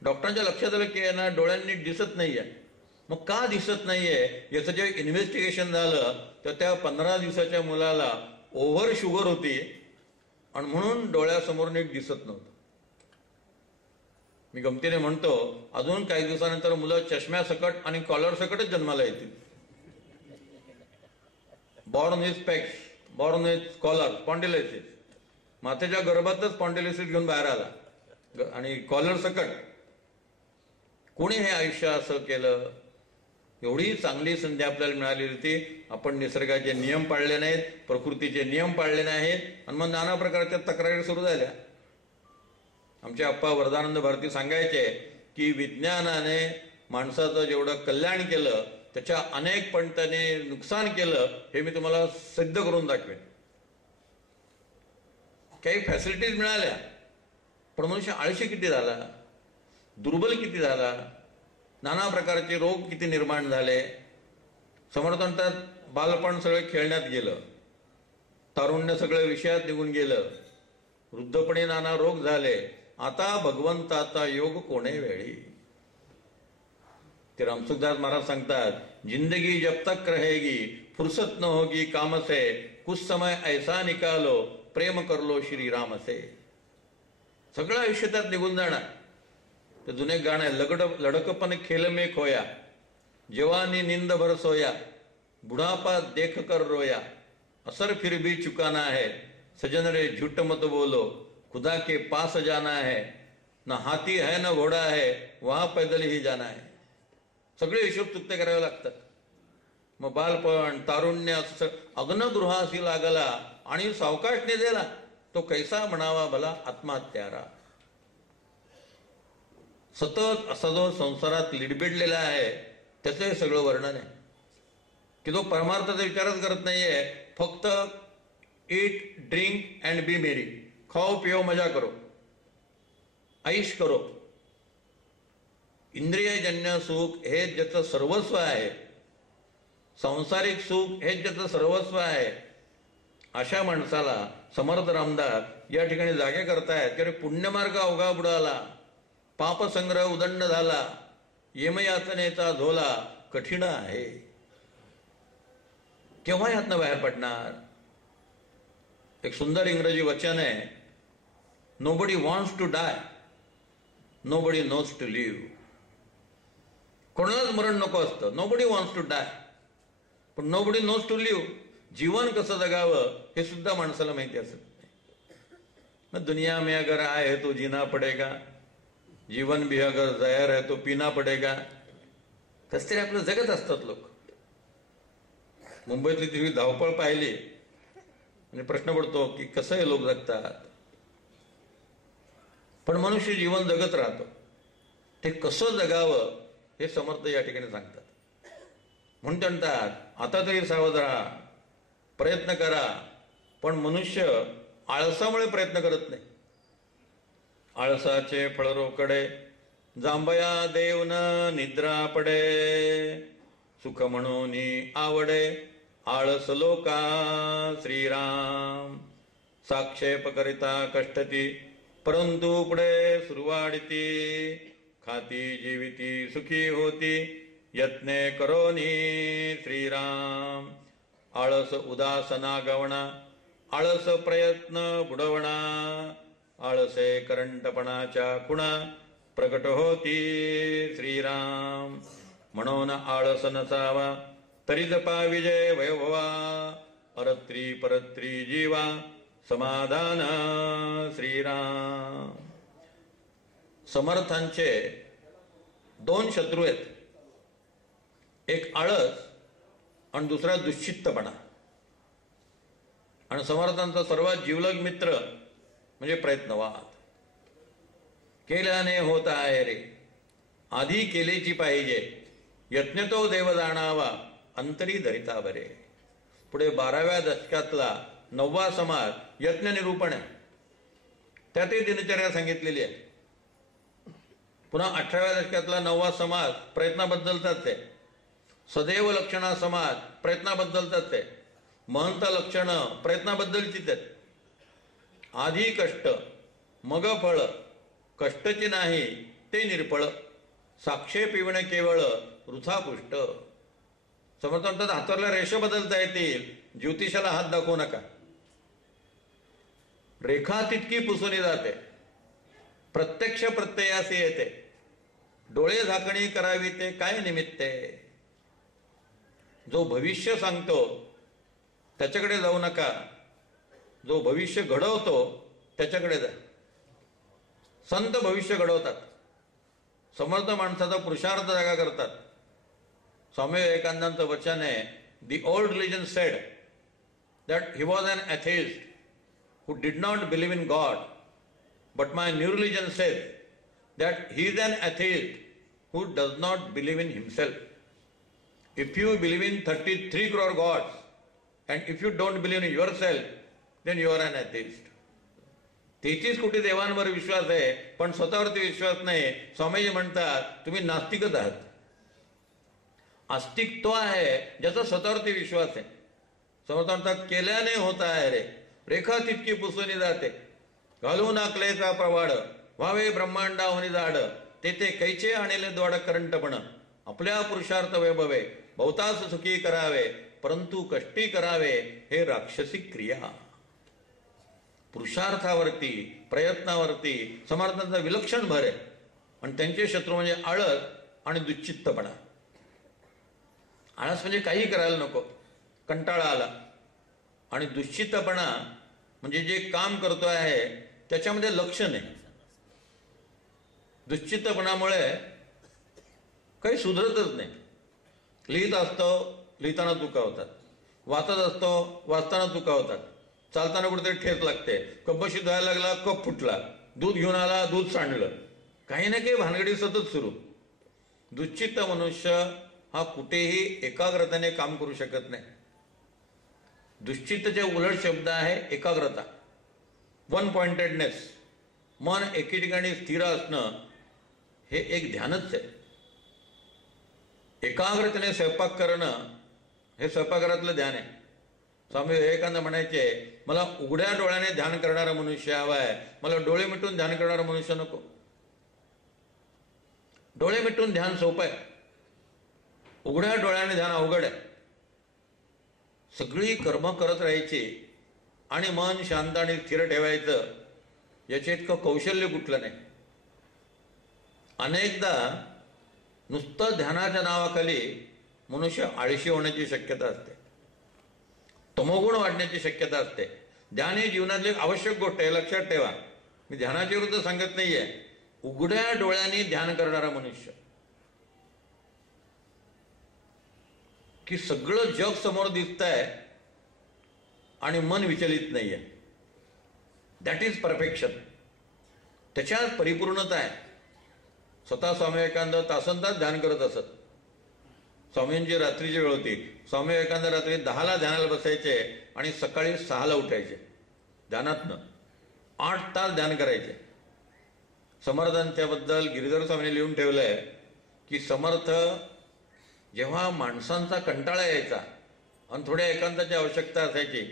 डॉक्टरांच्या लक्षात आलं की ना डोळ्यांनी दिसत नाहीये. मग का दिसत नाहीये याचं जे इन्व्हेस्टिगेशन झालं तर त्या 15 दिवसाच्या मुलाला ओव्हर शुगर होती आणि म्हणून डोळ्यासमोर नीट दिसत नव्हतं. मी गमतीने म्हणतो, अजून काही दिवसानंतर मुलं चष्म्यासकट आणि कॉलर सकटच जन्माला येतील. Born with specs, born with collar, spondylosis. मातेच्या गर्भातच स्पॉन्डिलायसिस घेऊन बाहेर आला आणि कॉलर सकट. कोणी हे आयुष्य असं केलं? एवढी चांगली संधी आपल्याला मिळाली होती. आपण निसर्गाचे नियम पाळले नाहीत, प्रकृतीचे नियम पाळले नाहीत आणि मग नाना प्रकारच्या तक्रारी सुरू झाल्या. आमचे आप्पा वरदानंद भारती सांगायचे की विज्ञानाने माणसाचं जेवढं कल्याण केलं त्याच्या अनेक पटीने नुकसान केलं, हे मी तुम्हाला सिद्ध करून दाखवेन. काही फॅसिलिटीज मिळाल्या पण मनुष्य आळशी किती झाला, दुर्बल किती झाला, नाना प्रकारचे रोग किती निर्माण झाले. समर्थ म्हणतात बालपण सगळं खेळण्यात गेलं, तारुण्य सगळं विषयात निघून गेलं, वृद्धपणे नाना रोग झाले. आता भगवंताचा योग कोणे वेळी. ते रामसुखदास महाराज सांगतात, जिंदगी जब तक रहेगी फुर्सत न होगी काम से, कुछ समय ऐसा निकालो प्रेम कर लो श्री राम से. सगळं आयुष्य त्यात निघून जाणार. ते जुने गाणं आहे, लडकपन खेल में खोया, जवानी नींद भर सोया, बुढ़ापा देख कर रोया, असर फिर भी चुकाना है, सजन रे झूठ मत बोलो, खुदा के पास जाना है, न हाथी है न घोडा है, वहां पैदल ही जाना है. सगळे हिशोब चुकते करावे लागतात. मग बालपण, तारुण्य अग्नगृहासी लागला आणि सावकाशने दिला, तो कैसा म्हणावा भला आत्महत्यारा. सतत असा जो संसारात लिडबिडलेला आहे त्याचं हे सगळं वर्णन आहे की तो परमार्थाचा विचारच करत नाहीये. फक्त ईट, ड्रिंक अँड बी मेरी, खाओ पिओ मजा करो, ऐश करो. इंद्रियजन्य सुख हे ज्याचं सर्वस्व आहे, सांसारिक सुख हे ज्याचं सर्वस्व आहे, अशा माणसाला समर्थ रामदास या ठिकाणी जागे करतायत की अरे पुण्यमार्ग अवघा बुडाला, पापसंग्रह उदंड झाला, यमयातनेचा झोला कठीण आहे. केव्हा यातनं बाहेर पडणार? एक सुंदर इंग्रजी वचन आहे, nobody wants to die, nobody knows to live. कोणालाच मरण नको असतं, नोबडी वॉन्ट्स टू डाय, पण नोबडी नोज टू लिव्ह. जीवन कसं जगावं हे सुद्धा माणसाला माहिती असत नाही. मग दुनिया में अगर आए है तो जीना पडेगा, जीवन भी अगर जहर है तो पीना पडेगा. कस तरी आपलं जगत असतात लोक. मुंबईतली ती धावपळ पाहिली आणि प्रश्न पडतो की कसं हे लोक जगतात. पण मनुष्य जीवन जगत राहतो. ते कसं जगावं हे समर्थ या ठिकाणी सांगतात. म्हणतात आता तरी सावध राहा, प्रयत्न करा. पण मनुष्य आळसामुळे प्रयत्न करत नाही. आळसाचे फळ रोकडे, जांभया देवन निद्रा पडे, सुख म्हणून आवडे आळस लोका श्रीराम. साक्षेप करिता कष्टती, परंतु पुढे सुरुवाडिती, खाती जीविती सुखी होती यत्ने करोनी श्रीराम. आळस उदासना गवणा आळस प्रयत्न बुडवणा आळसे करंटपणाच्या खुणा प्रकट होती श्रीराम. म्हणून आळस नसावा तरी जपा विजय वैभवा परत्री परत्री जीवा समाधान श्रीराम. समर्थांचे दोन शत्रू आहेत, एक आळस आणि दुसरा दुश्चित्तपणा. आणि समर्थांचा सर्वात जीवलग मित्र म्हणजे प्रयत्नवाद. केल्याने होत आहे रे आधी केलेची पाहिजे यत्न तो देव जाणावा अंतरी धरिता बरे. पुढे 12व्या दशकातला 9वा समाज यज्ञ निरूपण आहे, त्यातही दिनचर्या सांगितलेली आहे. पुन्हा 18व्या दशकातला 9वा समाज प्रयत्नाबद्दलचाच आहे. सदैव लक्षणा समाज प्रयत्नाबद्दलचाच आहे. महंत लक्षण प्रयत्नाबद्दलचीच आहेत. आधी कष्ट मग फळ कष्टची नाही ते निर्फळ साक्षे पिवणे केवळ वृथा पुष्ट. समर्थांतात हाताला रेषा बदलता येतील, ज्योतिषाला हात दाखवू नका. रेखा तितकी पुसुनी जाते प्रत्यक्ष प्रत्ययासी येते. डोळे झाकणी करावी ते काय निमित्ते. जो भविष्य सांगतो त्याच्याकडे जाऊ नका, जो भविष्य घडवतो त्याच्याकडे जा. संत भविष्य घडवतात, समर्थ माणसाचा पुरुषार्थ जागा करतात. स्वामी विवेकानंदांचं वचन आहे, the old religion said that he was an atheist who did not believe in God, but my new religion says that he is an atheist who does not believe in himself. If you believe in 33 crore gods and if you don't believe in yourself, then you are an atheist. 33 कोटी देवांवर विश्वास आहे पण स्वतःवरती विश्वास नाही. स्वामीजी म्हणतात तुम्ही नास्तिकच आहात. आस्तिक तो आहे ज्याचा स्वतःवरती विश्वास आहे. समर्थ म्हणतात केल्याने होता आहे रे रेखा तितकी पुसुनी जाते घालून आकलेचा प्रवाड व्हावे ब्रह्मांडाहुनी जाड तेथे कैचे आणले द्वाड करंटपण आपल्या पुरुषार्थ वैभवे बहुतास सुखी करावे परंतु कष्टी करावे हे राक्षसी क्रिया. पुरुषार्थावरती प्रयत्नावरती समर्थांचा विलक्षण भर आहे. आणि त्यांचे शत्रू म्हणजे आळस आणि दुश्चित्तपणा. आळस म्हणजे काही करायला नको, कंटाळा आला. आणि दुश्चित्तपणा म्हणजे जे काम करतो आहे त्याच्यामध्ये लक्ष नाही. दुश्चित्तपणामुळे काही सुधरतच नाही. लिहित असतो लिहिताना चुका होतात, वाचत असतो वाचताना चुका होतात, चालताना कुठेतरी ठेच लागते, कप धुवायला लागला कप फुटला, दूध घेऊन आला दूध सांडलं, काही ना काही भानगडी सतत सुरू. दुश्चित्त मनुष्य हा कुठेही एकाग्रतेने काम करू शकत नाही. दुश्चित्तचे उलट शब्द आहे एकाग्रता, वन पॉइंटेडनेस. मन एके ठिकाणी स्थिर असणं हे एक ध्यानच आहे. एकाग्रतेने स्वयंपाक करणं हे स्वयंपाकघरातलं ध्यान आहे. स्वामी विवेकानंद म्हणायचे मला उघड्या डोळ्याने ध्यान करणारा मनुष्य हवा आहे, मला डोळे मिटून ध्यान करणारा मनुष्य नको. डोळे मिटून ध्यान सोपं आहे, उघड्या डोळ्याने ध्यान अवघड आहे. सगळी कर्म करत राहायची आणि मन शांत आणि स्थिर ठेवायचं याचे इतकं कौशल्य कुठलं नाही. अनेकदा नुसतं ध्यानाच्या नावाखाली मनुष्य आळशी होण्याची शक्यता असते, तमोगुण वाढण्याची शक्यता असते. ध्यान ही जीवनातली एक आवश्यक गोष्ट आहे, लक्षात ठेवा. मी ध्यानाच्या विरुद्ध सांगत नाहीये. उघड्या डोळ्यांनी ध्यान करणारा मनुष्य की सगळं जग समोर दिसतंय आणि मन विचलित नाहीये, दॅट इज परफेक्शन. त्याच्यात परिपूर्णता आहे. स्वतः स्वामी विवेकानंद तासनतास ध्यान करत असत. स्वामींची रात्रीची वेळ होती. स्वामी विवेकानंद रात्री 10ला ध्यानाला बसायचे आणि सकाळी 6ला उठायचे. ध्यानातनं 8 तास ध्यान करायचे. समर्थांच्याबद्दल गिरीधर स्वामींनी लिहून ठेवलंय की समर्थ जेव्हा माणसांचा कंटाळा यायचा आणि थोड्या एकांताची आवश्यकता असायची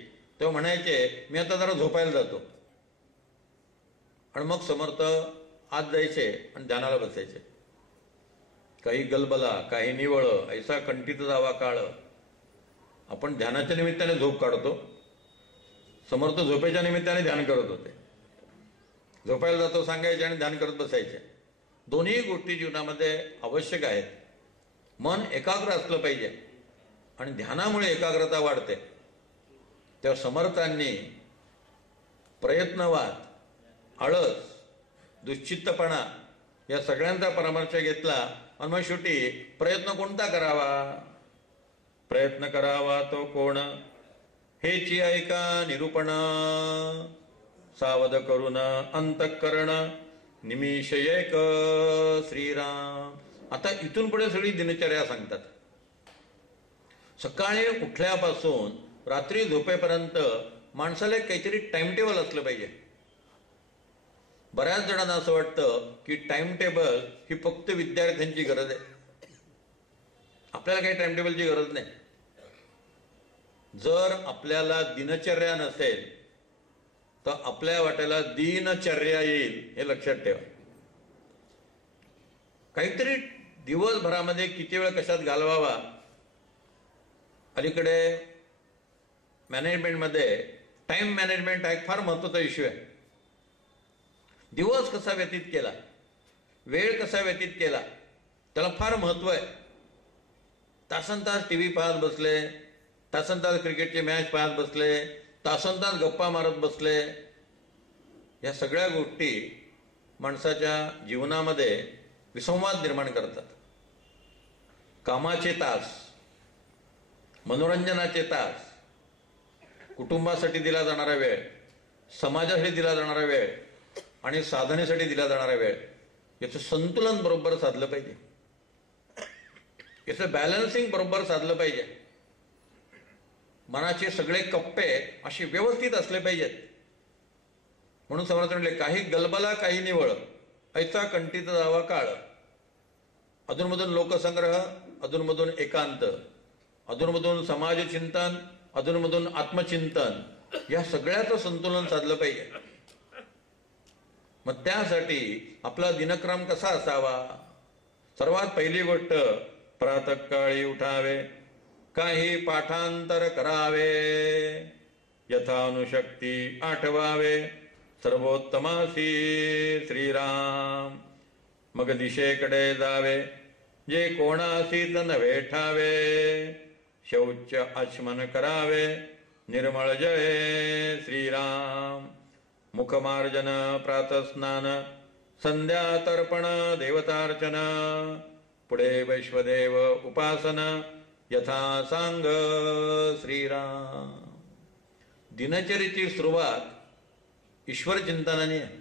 तेव्हा म्हणायचे मी आता जरा झोपायला जातो. आणि मग समर्थ आत जायचे आणि ध्यानाला बसायचे. काही गलबला, काही निवळ, ऐसा कंठित जावा काळ. आपण ध्यानाच्या निमित्ताने झोप काढतो, समर्थ झोपेच्या निमित्ताने ध्यान करत होते. झोपायला जातो सांगायचे आणि ध्यान करत बसायचे. दोन्ही गोष्टी जीवनामध्ये आवश्यक आहेत. मन एकाग्र असलं पाहिजे आणि ध्यानामुळे एकाग्रता वाढते. त्या समर्थांनी प्रयत्नवाद, आळस, दुश्चित्तपणा या सगळ्यांचा परामर्श घेतला आणि मग शेवटी प्रयत्न कोणता करावा? प्रयत्न करावा तो कोण, हेची ऐका निरूपण, सावध करून अंतःकरण, निमिष एक श्रीराम. आता इथून पुढे सगळी दिनचर्या सांगतात. सकाळी उठल्यापासून रात्री झोपेपर्यंत माणसाला काहीतरी टाइम टेबल असलं पाहिजे. बऱ्याच जणांना असं वाटतं की टाइम टेबल ही फक्त विद्यार्थ्यांची गरज आहे. आपल्याला काही टाइम टेबलची गरज नाही. जर आपल्याला दिनचर्या नसेल तर आपल्या वाट्याला दिनचर्या येईल, हे लक्षात ठेवा. काहीतरी दिवसभरामध्ये किती वेळ कशात घालवावा. अलीकडे मॅनेजमेंटमध्ये टाइम मॅनेजमेंट हा एक फार महत्त्वाचा इश्यू आहे. दिवस कसा व्यतीत केला, वेळ कसा व्यतीत केला, त्याला फार महत्त्व आहे. तासनतास टी व्ही पाहत बसले, तासनतास क्रिकेटची मॅच पाहत बसले, तासनतास गप्पा मारत बसले, या सगळ्या गोष्टी माणसाच्या जीवनामध्ये विसंवाद निर्माण करतात. कामाचे तास, मनोरंजनाचे तास, कुटुंबासाठी दिला जाणारा वेळ, समाजासाठी दिला जाणारा वेळ आणि साधनेसाठी दिला जाणारा वेळ, याचं संतुलन बरोबर साधलं पाहिजे. याचं बॅलन्सिंग बरोबर साधलं पाहिजे. मनाचे सगळे कप्पे असे व्यवस्थित असले पाहिजेत. म्हणून समर्थ म्हटले, काही गलबला काही निवळ, ऐसा कंठित जावा काळ. अधूनमधून लोकसंग्रह, अधूनमधून एकांत, अधूनमधून समाजचिंतन, अधूनमधून आत्मचिंतन, या सगळ्याचं संतुलन साधलं पाहिजे. मग त्यासाठी आपला दिनक्रम कसा असावा? सर्वात पहिली गोष्ट, प्रातःकाळी उठावे, काही पाठांतर करावे, यथानुशक्ती आठवावे, सर्वोत्तमासी श्रीराम. मग दिशेकडे जावे, जे कोणासी नव्हे ठावे, शौच आचमन करावे, निर्मळ जय श्रीराम. मुखमार्जन, प्रातस्नान, संध्या तर्पण, देवतार्चन, पुढे वैश्वदेव उपासन, यथा सांग श्रीराम. दिनचर्येची सुरुवात ईश्वर चिंतनाने आहे.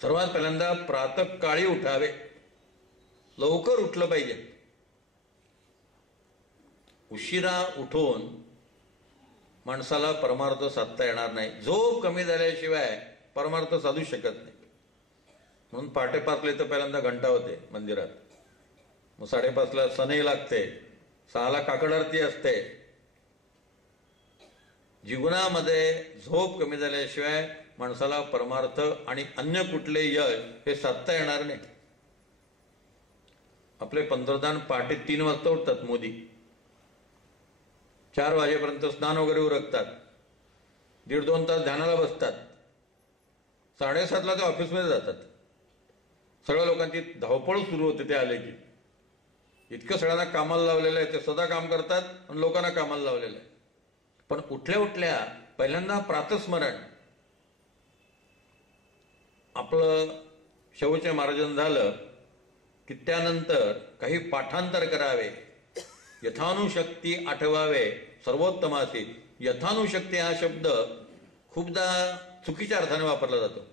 सर्वात पहिल्यांदा प्रातःकाळी उठावे, लवकर उठलं पाहिजे. उशिरा उठून माणसाला परमार्थ साधता येणार नाही. झोप कमी झाल्याशिवाय परमार्थ साधू शकत नाही. म्हणून पहाटे 5ला तर पहिल्यांदा घंटा होते मंदिरात, मग 5:30ला सनई लागते, 6ला काकड आरती असते. जीवनामध्ये झोप कमी झाल्याशिवाय माणसाला परमार्थ आणि अन्य कुठले यश हे साधता येणार नाही. आपले पंतप्रधान पहाटे 3 वाजता उठतात. मोदी 4 वाजेपर्यंत स्नान वगैरे उरकतात, 1.5-2 तास ध्यानाला बसतात, 7:30ला ते ऑफिसमध्ये जातात. सगळ्या लोकांची धावपळ सुरू होते ते आले की. इतकं सगळ्यांना कामाला लावलेलं आहे, ते सदा काम करतात आणि लोकांना कामाला लावलेलं आहे. पण उठल्या उठल्या पहिल्यांदा प्रातस्मरण, आपलं शौच मार्जन झालं की त्यानंतर काही पाठांतर करावे, यथानुशक्ती आठवावे, सर्वोत्तमासी. यथानुशक्ती हा शब्द खूपदा चुकीच्या अर्थाने वापरला जातो.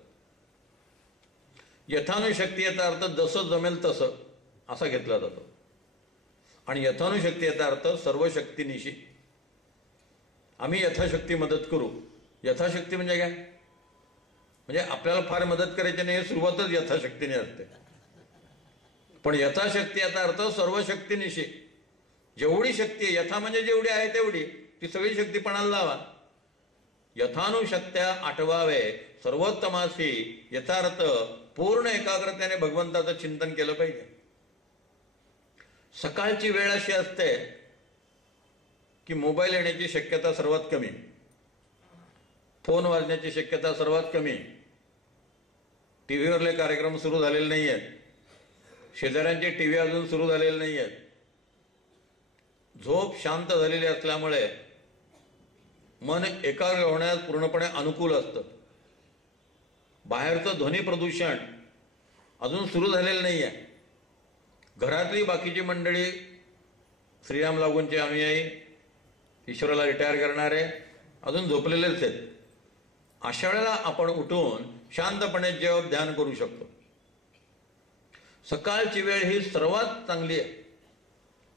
यथानुशक्ती याचा अर्थ जसं जमेल तसं असा घेतला जातो, आणि यथानुशक्ती याचा अर्थ सर्व शक्तीनिशी. आम्ही यथाशक्ती मदत करू. यथाशक्ती म्हणजे काय? म्हणजे आपल्याला फार मदत करायची नाही, सुरुवातच यथाशक्तीने असते. पण यथाशक्ती याचा अर्थ सर्व शक्तीनिशी. जेवढी शक्ती आहे, यथा म्हणजे जेवढी आहे तेवढी, ती सगळी शक्ती पणाला लावा. यथानुशक्त्या आठवावे, सर्वोत्तमासी. यथार्थ पूर्ण एकाग्रतेने भगवंताचं चिंतन केलं पाहिजे. सकाळची वेळ अशी असते की मोबाईल येण्याची शक्यता सर्वात कमी, फोन वाजण्याची शक्यता सर्वात कमी, टीव्हीवरले कार्यक्रम सुरू झालेले नाही आहेत, शेजाऱ्यांचे टीव्ही अजून सुरू झालेले नाही आहेत, झोप शांत झालेली असल्यामुळे मन एकाग्र होण्यास पूर्णपणे अनुकूल असतं. बाहेरचं ध्वनी प्रदूषण अजून सुरू झालेलं नाही आहे. घरातली बाकीची मंडळी, श्रीराम लागूंचे अनुयायी, ईश्वराला रिटायर करणारे अजून झोपलेलेच आहेत. अशा वेळेला आपण उठून शांतपणे जप ध्यान करू शकतो. सकाळची वेळ ही सर्वात चांगली आहे.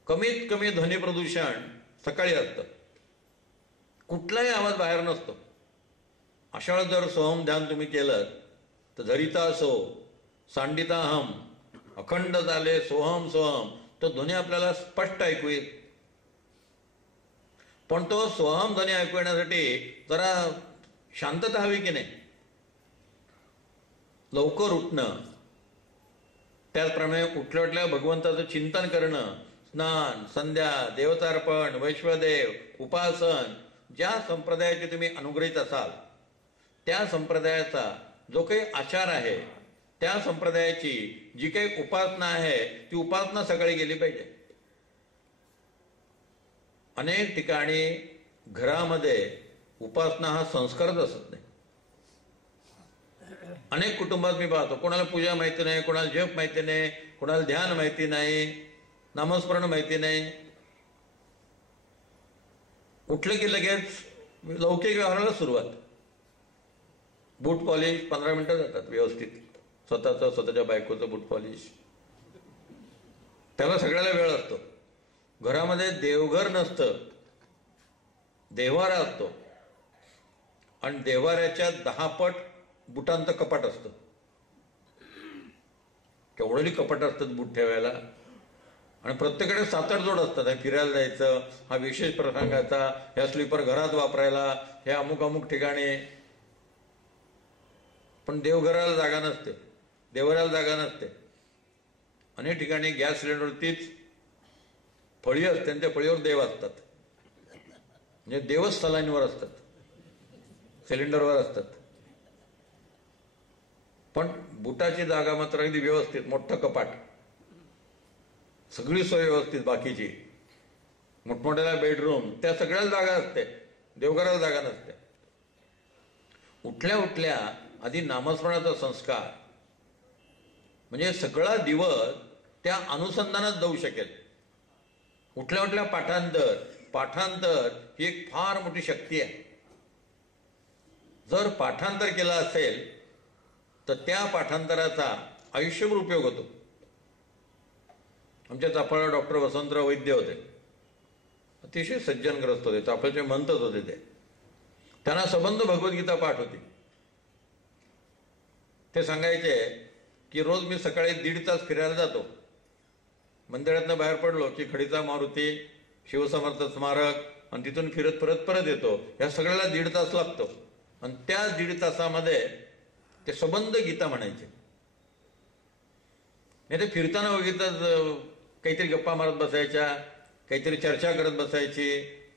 कमीत कमी ध्वनी प्रदूषण सकाळी असतं, कुठलाही आवाज बाहेर नसतो. अशा वेळेस जर सोहम ध्यान तुम्ही केलं तर धरिता सो सांडिता हम अखंड झाले सोहम सोहम, तो ध्वनी आपल्याला स्पष्ट ऐकू येईल. पण तो सोहम ध्वनी ऐकू येण्यासाठी जरा शांतता हवी की नाही. लवकर उठणं, त्याचप्रमाणे उठल्या उठल्या भगवंताचं चिंतन करणं, स्नान, संध्या, देवतार्पण, वैश्वदेव, उपासन, ज्या संप्रदायाचे तुम्ही अनुग्रहित असाल त्या संप्रदायाचा जो काही आचार आहे, त्या संप्रदायाची जी काही उपासना आहे ती उपासना सकाळी गेली पाहिजे. अनेक ठिकाणी घरामध्ये उपासना हा संस्कारच असत नाही. अनेक कुटुंबात मी पाहतो, कोणाला पूजा माहिती नाही, कोणाला जप माहिती नाही, कोणाला ध्यान माहिती नाही, नामस्मरण माहिती नाही. उठलं की लगेच लौकिक व्यवहाराला सुरुवात. बूट पॉलिश 15 मिनिटं जातात व्यवस्थित, स्वतःच्या बायकोचं बूट पॉलिश, त्याला सगळ्याला वेळ असतो. घरामध्ये देवघर नसतं, देव्हारा असतो आणि देव्हाऱ्याच्या 10 पट बुटांचं कपाट असतं. केवढी कपाट असतात बूट ठेवायला, आणि प्रत्येकडे 7-8 जोड असतात. हे फिरायला जायचं, हा विशेष प्रसंगाचा, ह्या स्लीपर घरात वापरायला, हे अमुक अमुक ठिकाणी. पण देवघराला जागा नसते, देवघराला जागा नसते. अनेक ठिकाणी गॅस सिलेंडरवरतीच फळी असते आणि त्या फळीवर देव असतात, म्हणजे देवच सलाईनवर असतात, सिलेंडरवर असतात. पण बुटाची जागा मात्र अगदी व्यवस्थित, मोठं कपाट, सगळी सोय व्यवस्थित, बाकीची मोठमोठ्याला बेडरूम, त्या सगळ्याला जागा असते, देवघराला जागा नसते. उठल्या उठल्या आधी नामस्मरणाचा संस्कार, म्हणजे सगळा दिवस त्या अनुसंधानात जाऊ शकेल. उठल्या उठल्या पाठांतर ही एक फार मोठी शक्ती आहे. जर पाठांतर केलं असेल तर त्या पाठांतराचा आयुष्यभर उपयोग होतो. आमच्या चाफळला डॉक्टर वसंतराव वैद्य होते, अतिशय सज्जनग्रस्त होते, चाफळचे म्हणतच होते ते. त्यांना संबंध भगवद्गीता पाठ होती. ते सांगायचे की रोज मी सकाळी 1.5 तास फिरायला जातो. मंदिरातनं बाहेर पडलो की खडीचा मारुती, शिवसमर्थ स्मारक, आणि तिथून फिरत परत येतो. या सगळ्याला 1.5 तास लागतो. आणि त्या 1.5 तासामध्ये ते संबंध गीता म्हणायचे. नाही ते फिरताना बघितलं काहीतरी गप्पा मारत बसायच्या, काहीतरी चर्चा करत बसायची,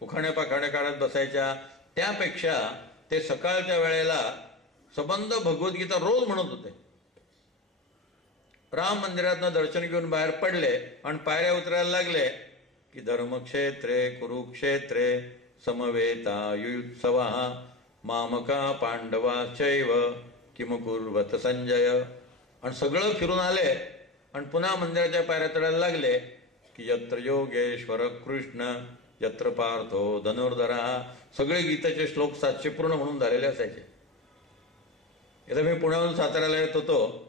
उखाण्या पाखाण्या काढत बसायच्या. त्यापेक्षा ते सकाळच्या वेळेला संबंध भगवद्गीता रोज म्हणत होते. राम मंदिरातनं दर्शन घेऊन बाहेर पडले आणि पायऱ्या उतरायला लागले की धर्मक्षेत्रे कुरुक्षेत्रे समवेतायुत्सवा मामका पांडवाश्चैव किम कुर्वत संजय. आणि सगळं फिरून आले आणि पुन्हा मंदिराच्या पायऱ्या चढायला लागले की यत्र योगेश्वर कृष्ण यत्र पार्थो धनुर्धरा. सगळे गीतेचे श्लोक 700 पूर्ण म्हणून झालेले असायचे. एकदा मी पुण्याहून साताऱ्याला येत होतो,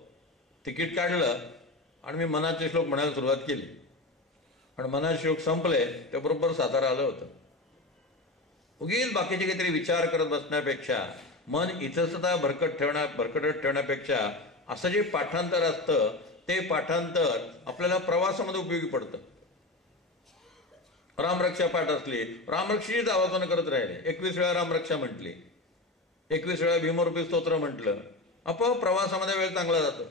तिकीट काढलं आणि मी मनाचे श्लोक म्हणायला सुरुवात केली. पण मनाचे श्लोक संपले त्याबरोबर सातारा आलं होतं. उगीच बाकीचे काहीतरी विचार करत बसण्यापेक्षा, मन इथंसुद्धा भरकटत ठेवण्यापेक्षा असं जे पाठांतर असतं ते पाठांतर आपल्याला प्रवासामध्ये उपयोगी पडतं. रामरक्षा पाठ असली, रामरक्षेचीच आवाजानं करत राहिले, 21 वेळा रामरक्षा म्हटली, 21 वेळा भीमरूपी स्तोत्र म्हटलं, आपोआप प्रवासामध्ये वेळ चांगला जातो.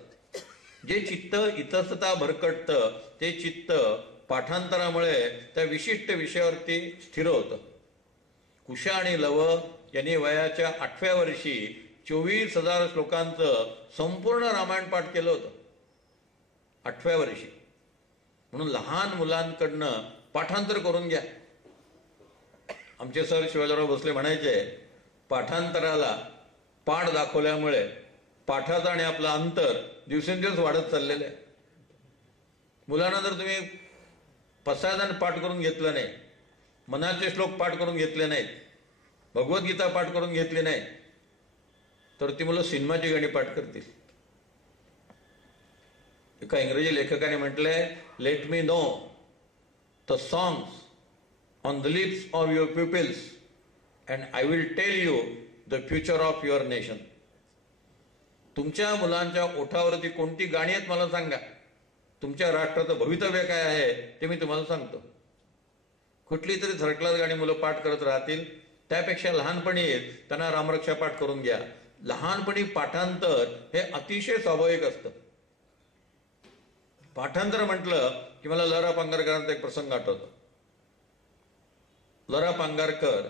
जे चित्त इतस्तता भरकटतं ते चित्त पाठांतरामुळे त्या विशिष्ट विषयावरती स्थिर होतं. कुशा आणि लव यांनी वयाच्या 8व्या वर्षी 24,000 श्लोकांचं संपूर्ण रामायण पाठ केलं होतं 8व्या वर्षी. म्हणून लहान मुलांकडनं पाठांतर करून घ्या. आमचे सर शिवाजीराव भोसले म्हणायचे, पाठांतराला पाठ दाखवल्यामुळे पाठाचं आणि आपलं अंतर दिवसेंदिवस वाढत चाललेलं आहे. मुलांना जर तुम्ही 5-6 जण पाठ करून घेतलं नाही, मनाचे श्लोक पाठ करून घेतले नाहीत, भगवद्गीता पाठ करून घेतली नाही, तर ती मुलं सिनेमाची गाणी पाठ करतील. एका इंग्रजी लेखकाने म्हटलंय, let me know the songs on the lips of your pupils and I will tell you the future of your nation. तुमच्या मुलांच्या ओठावरती कोणती गाणी आहेत मला सांगा, तुमच्या राष्ट्राचं भवितव्य काय आहे ते मी तुम्हाला सांगतो. कुठली तरी थर्ड क्लास गाणी मुलं पाठ करत राहतील, त्यापेक्षा लहानपणी त्यांना रामरक्षा पाठ करून घ्या. लहानपणी पाठांतर हे अतिशय स्वाभाविक असतं. पाठांतर म्हटलं की मला ल रा पांगारकरांचा एक प्रसंग आठवतो. ल रा पांगारकर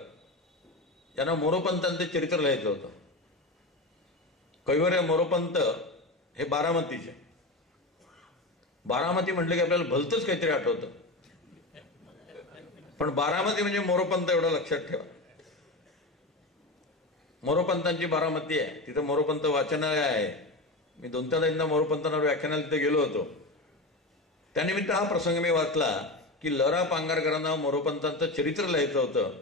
यांना मोरोपंतांचं चरित्र लिहायचं होतं. कैवर्य मोरोपंत हे बारामतीचे. बारामती म्हटलं की आपल्याला भलतंच काहीतरी आठवतं, पण बारामती म्हणजे मोरोपंत एवढं लक्षात ठेवा. मोरोपंतांची बारामती आहे, तिथं मोरोपंत वाचनालय आहे. मी 2-3दा मोरोपंतांवर व्याख्यानाला तिथे गेलो होतो. त्यानिमित्त हा प्रसंग मी वाचला की ल रा पांगारकरांना मोरोपंतांचं चरित्र लिहायचं होतं.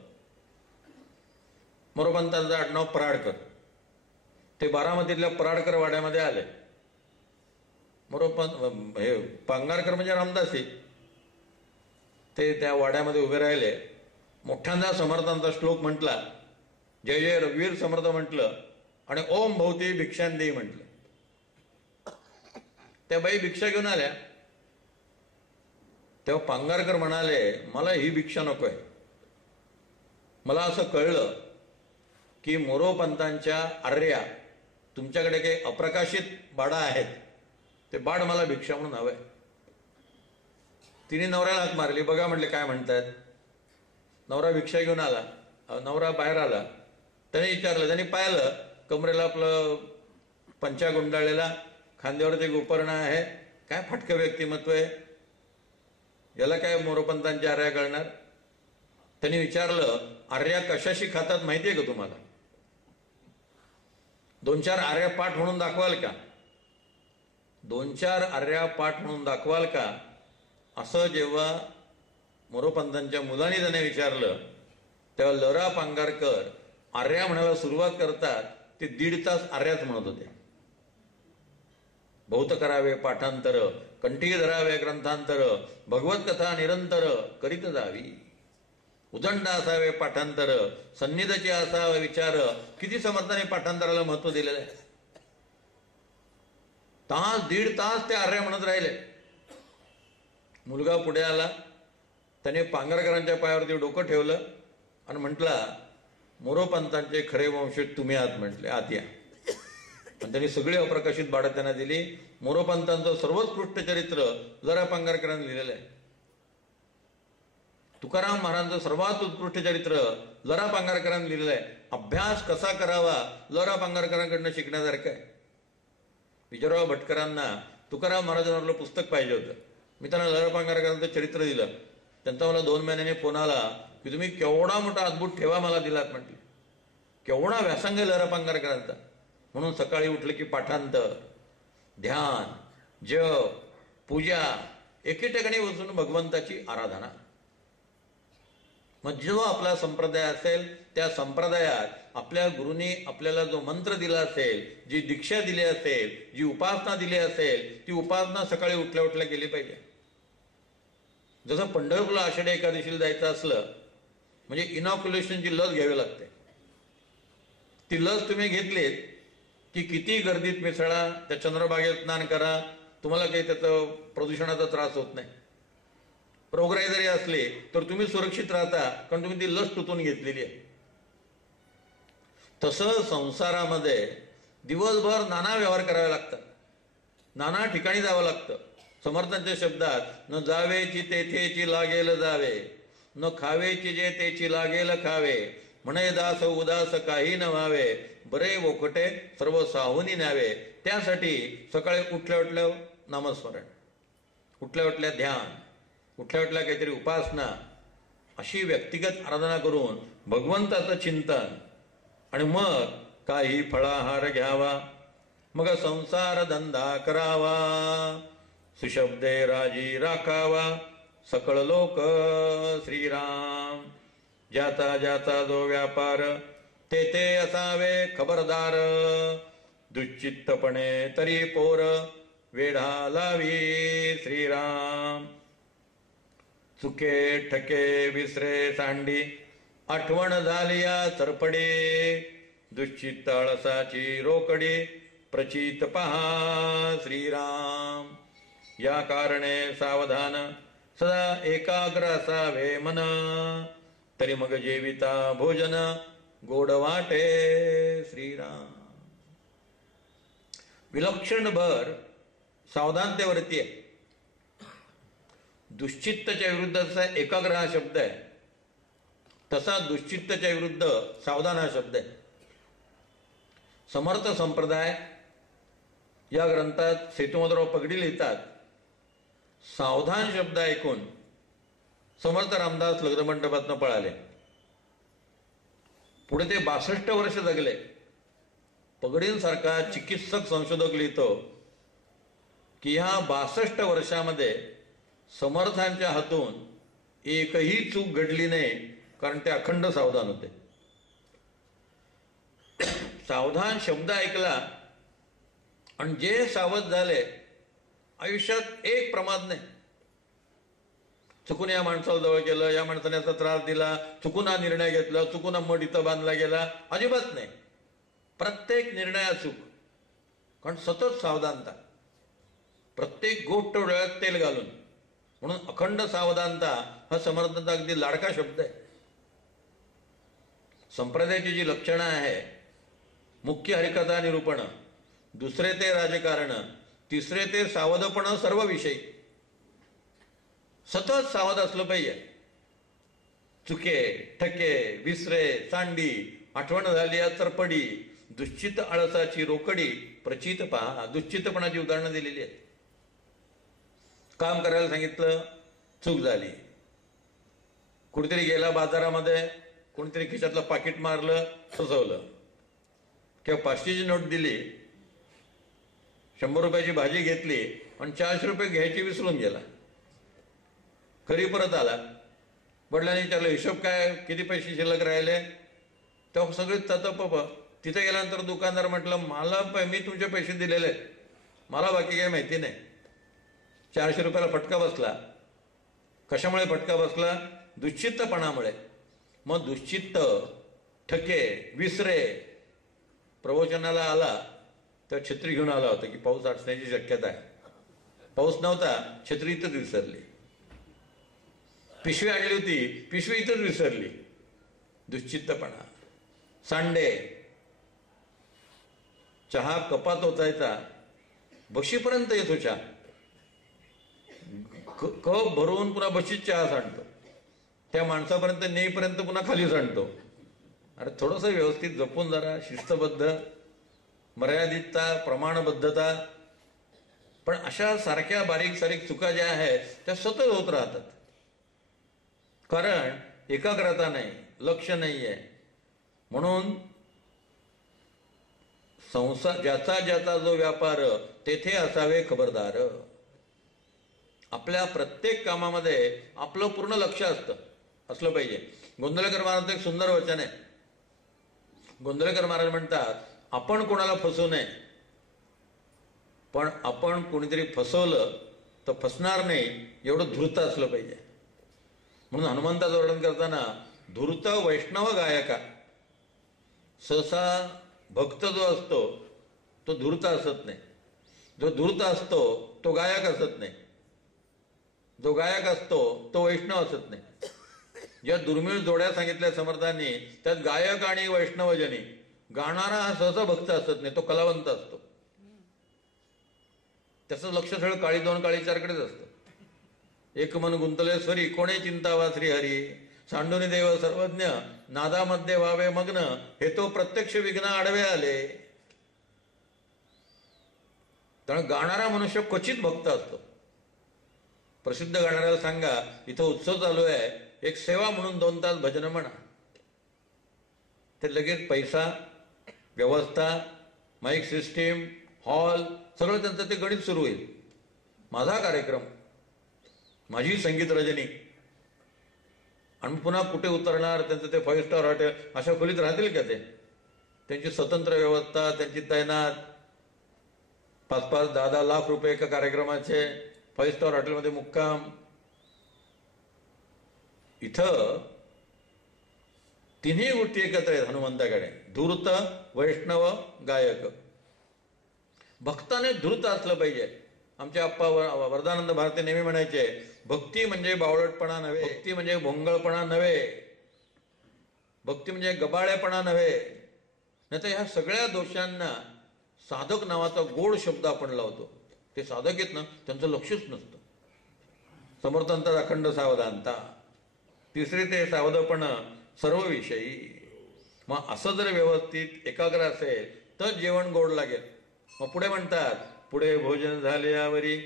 मोरोपंतांचं आडनाव पराडकर. ते बारामतीतल्या पराडकर वाड्यामध्ये आले. मोरोपंत हे पांगारकर म्हणजे रामदासी. ते त्या वाड्यामध्ये उभे राहिले. मोठ्यांदा समर्थांचा श्लोक म्हटला, जय जय रघुवीर समर्थ म्हटलं आणि ओम भवती भिक्षांदेही म्हटलं. त्या बाई भिक्षा घेऊन आल्या. तेव्हा पांगारकर म्हणाले, मला ही भिक्षा नको आहे. मला असं कळलं की मोरोपंतांच्या आर्या तुमच्याकडे काही अप्रकाशित बाडा आहेत, ते बाड मला भिक्षा म्हणून हवंय. तिने नवऱ्याला हाक मारली. बघा म्हटले काय म्हणतात. नवरा भिक्षा घेऊन आला. नवरा बाहेर आला. त्याने विचारलं, त्यांनी पाहिलं कमरेला आपलं पंचा गुंडाळलेला, खांद्यावरती गोपर्ण आहे, काय फटकं व्यक्तिमत्व आहे, याला काय मोरोपंतांची आर्या कळणार. त्यांनी विचारलं, आर्या कशाशी खातात माहिती आहे का तुम्हाला? 2-4 आर्या पाठ म्हणून दाखवाल का? 2-4 आर्या पाठ म्हणून दाखवाल का? असं जेव्हा मोरोपंतांच्या मुलांनी त्याने विचारलं, तेव्हा ल रा पांगारकर आर्या म्हणायला सुरुवात करतात. ते 1.5 तास आर्याच म्हणत होते. बहुत करावे पाठांतर, कंठी धरावे ग्रंथांतर, भगवत कथा निरंतर करीत जावी. उदंड असावे पाठांतर, सन्निधची असावे विचार. किती समर्थाने पाठांतराला महत्व दिलेलं आहे. 1.5 तास ते आर्या म्हणत राहिले. मुलगा पुढे आला. त्याने पांगारकरांच्या पायावरती डोकं ठेवलं आणि म्हटला, मोरोपंतांचे खरे वंशज तुम्ही आहात म्हटले, आत या. आणि त्यांनी सगळी अप्रकाशित बाळं त्यांना दिली. मोरोपंतांचं सर्वोत्कृष्ट चरित्र ल रा पांगारकरांनी लिहिलेलं आहे. तुकाराम महाराजांचं सर्वात उत्कृष्ट चरित्र ल रा पांगारकरांनी लिहिलेलं आहे. अभ्यास कसा करावा ल रा पांगारकरांकडनं शिकण्यासारखं आहे. विजयराव भटकरांना तुकाराम महाराजांवरलं पुस्तक पाहिजे होतं. मी त्यांना ल रा पांगारकरांचं चरित्र दिलं. त्यांचा मला 2 महिन्यांनी फोन आला की तुम्ही केवढा मोठा अद्भुत ठेवा मला दिलात म्हटले. केवढा व्यासंग आहे ल रा पांगारकरांचा. म्हणून सकाळी उठलं की पाठांतर, ध्यान, जप, पूजा, एके ठिकाणी बसून भगवंताची आराधना. मग जो आपला संप्रदाय असेल त्या संप्रदायात आपल्या गुरुनी आपल्याला जो मंत्र दिला असेल, जी दीक्षा दिली असेल, जी उपासना दिली असेल, ती उपासना सकाळी उठल्या उठल्या केली पाहिजे. जसं पंढरपूरला आषाढी एकादशीला जायचं असलं म्हणजे इनॉक्युलेशनची लस घ्यावी लागते. ती लस तुम्ही घेतलीत की किती गर्दीत मिसळा, त्या चंद्रभागेत स्नान करा, तुम्हाला काही त्याचं प्रदूषणाचा त्रास होत नाही. रोगराई जरी असली तर तुम्ही सुरक्षित राहता, कारण तुम्ही ती लस टुचून घेतलेली आहे. तसं संसारामध्ये दिवसभर नाना व्यवहार करावे लागतात. नाना ठिकाणी जावं लागतं. समर्थांच्या शब्दात न जावेची तेथेची लागेल जावे, न खावेची जे तेची लागेल खावे, म्हणे दास उदास काही न व्हावे, बरे वोखटे सर्व साहुनी न्यावे. त्यासाठी सकाळी उठल्या उठल्या नामस्मरण, उठल्या उठल्या ध्यान, उठल्या उठल्या काहीतरी उपासना, अशी व्यक्तिगत आराधना करून भगवंताचं चिंतन, आणि मग काही फळाहार घ्यावा, मग संसार धंदा करावा, सुशब्दे राजी राखावा, सकळ लोक श्रीराम. ज्याचा ज्याचा जो व्यापार तेथे असावे खबरदार, दुश्चित्तपणे तरी पोर वेढा लावी श्रीराम. चुके ठके विसरे सांडी आठवण झालिया सरपडे, दुश्चित्त आळसाची रोकडी प्रचित पहा श्रीराम. या कारणे सावधान सदा एकाग्र असावे मन, तरी मग जेविता भोजन गोड वाटे श्रीराम. विलक्षण भर सावधानतेवरती आहे. दुश्चित्तच्या विरुद्धचा एकाग्र हा शब्द आहे, तसा दुश्चित्तच्या विरुद्ध सावधान हा शब्द आहे. समर्थ संप्रदाय या ग्रंथात सेतुमधुराव पगडी लिहितात, सावधान शब्द ऐकून समर्थ रामदास लग्नमंडपातनं पळाले. पुढे ते 62 वर्ष जगले. पगडींसारखा चिकित्सक संशोधक लिहितो की ह्या 62 वर्षामध्ये समर्थांच्या हातून एकही चूक घडली नाही, कारण ते अखंड सावधान होते. सावधान शब्द ऐकला आणि जे सावध झाले, आयुष्यात एक प्रमाद नाही. चुकून या माणसाला जवळ केलं, या माणसाने याचा त्रास दिला, चुकून हा निर्णय घेतला, चुकून मठ इथं बांधला गेला, अजिबात नाही. प्रत्येक निर्णय अचूक, कारण सतत सावधानता, प्रत्येक गोष्ट डोळ्यात तेल घालून. म्हणून अखंड सावधानता हा समर्थांचा अगदी लाडका शब्द आहे. संप्रदायाची जी लक्षणं आहे, मुख्य हरिकथा निरूपण, दुसरे ते राजकारण, तिसरे ते सावधपण सर्व विषयी. सतत सावध असलं पाहिजे. चुके ठके विसरे सांडी आठवण झाली या चरपडी, दुश्चित आळसाची रोकडी प्रचित पहा. दुश्चितपणाची उदाहरणं दिलेली आहेत. काम करायला सांगितलं, चूक झाली. कुठेतरी गेला बाजारामध्ये, कोणीतरी खिशातलं पाकिट मारलं, फसवलं. किंवा 500ची नोट दिली, 100 रुपयाची भाजी घेतली आणि 400 रुपये घ्यायची विसरून गेला. घरी परत आला, वडिलांनी विचारलं हिशोब काय, किती पैसे शिल्लक राहिले. तेव्हा सगळे ततप. तिथे गेल्यानंतर दुकानदार म्हटलं, मला मी तुमचे पैसे दिलेले आहेत, मला बाकी काही माहिती नाही. 400 रुपयाला फटका बसला. कशामुळे फटका बसला? दुश्चित्तपणामुळे. मग दुश्चित्त ठके विसरे. प्रवचनाला आला तर छत्री घेऊन आला होता की पाऊस असण्याची शक्यता आहे. पाऊस नव्हता, छत्री इथंच विसरली. पिशवी आणली होती, पिशवी इथंच विसरली. दुश्चित्तपणा. सांडे. चहा कपात ओतायचा, बशीपर्यंत येतो चहा, कप भरून पुन्हा बशीत चहा सांडतो, त्या माणसापर्यंत नेईपर्यंत पुन्हा खाली सांडतो. अरे थोडंसं व्यवस्थित जपून जरा, शिस्तबद्ध, मर्यादितता, प्रमाणबद्धता. पण अशा सारख्या बारीक सारीक चुका ज्या आहेत त्या सतत होत राहतात, कारण एकाग्रता नाही, लक्ष नाही आहे. म्हणून ज्याचा ज्याचा जो व्यापार तेथे असावे खबरदार. आपल्या प्रत्येक कामामध्ये आपलं पूर्ण लक्ष असलं पाहिजे. गोंधळकर महाराजांचं एक सुंदर वचन आहे. गोंधळकर महाराज म्हणतात, आपण कोणाला फसवू नये, पण आपण कोणीतरी फसवलं तर फसणार नाही एवढं धूर्त असलं पाहिजे. म्हणून हनुमंताचं वर्णन करताना धूर्त वैष्णव गायका. सहसा भक्त जो असतो तो धूर्त असत नाही, जो धूर्त असतो तो गायक असत नाही, जो गायक असतो तो वैष्णव असत नाही. ज्या दुर्मिळ जोड्या सांगितल्या समर्थांनी त्यात गायक आणि वैष्णवजनी, गाणारा हा सहसा भक्त असत नाही, तो कलावंत असतो. त्याचं लक्ष सगळं काळी दोन काळी चारकडेच असतं. एक मन गुंतलेश्वरी कोणे चिंतावा श्रीहरी, सांडून देव सर्वज्ञ नादामध्ये व्हावे मग्न, हे तो प्रत्यक्ष विघ्न आडवे आले. त्यामुळे गाणारा मनुष्य क्वचित भक्त असतो. प्रसिद्ध गाणाऱ्याला सांगा इथं उत्सव चालू आहे, एक सेवा म्हणून 2 तास भजन म्हणा. ते लगेच पैसा, व्यवस्था, माईक सिस्टीम, हॉल सगळं त्यांचं ते गणित सुरू होईल. माझा कार्यक्रम, माझी संगीत रजनी, आणि पुन्हा कुठे उतरणार, त्यांचं ते 5 स्टार हॉटेल, अशा खोलीत राहतील का ते? त्यांची स्वतंत्र व्यवस्था, त्यांची तैनात, 5-5, 10-10 लाख रुपये एका कार्यक्रमाचे, 5 स्टार हॉटेलमध्ये मुक्काम. इथं तिन्ही गोष्टी एकत्र आहेत हनुमंताकडे, धूर्त, वैष्णव, गायक. भक्ताने धूर्त असलं पाहिजे. आमचे आप्पा वरदानंद भारती नेहमी म्हणायचे, भक्ती म्हणजे बावळटपणा नव्हे, भक्ती म्हणजे भोंगळपणा नव्हे, भक्ती म्हणजे गबाळेपणा नव्हे. नाही तर ह्या सगळ्या दोषांना साधक नावाचा गोड शब्द आपण लावतो. ते साधक आहेत ना, त्यांचं लक्षच नसतं. समर्थांचा अखंड सावधानता. तिसरे ते सावधपण सर्वविषयी. मग असं जर व्यवस्थित एकाग्र असेल तर जेवण गोड लागेल. मग पुढे म्हणतात, पुढे भोजन झाल्यावरी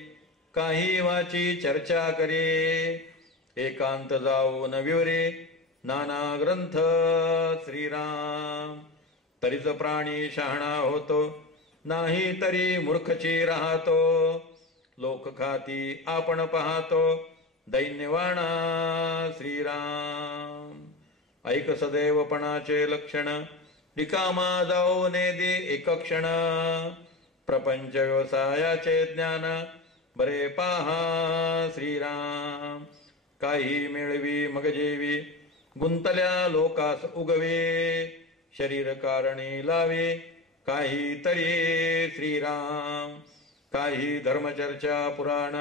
काही वाची चर्चा करे, एकांत जाऊन विवरे नाना ग्रंथ श्रीराम. तरीच प्राणी शहाणा होतो, नाही तरी मूर्खची राहतो. लोक खाती आपण पाहतो, दैन्यवाणा श्रीराम. ऐक सदैवपणाचे लक्षण, रिकामा जाऊ ने दे एक क्षण. प्रपंच व्यवसायाचे ज्ञान, बरे पाहा श्रीराम. काही मिळवी मग जेवी, गुंतल्या लोकास उगवे. शरीर कारणी लावे, काही तरी श्रीराम. काही धर्मचर्चा पुराण,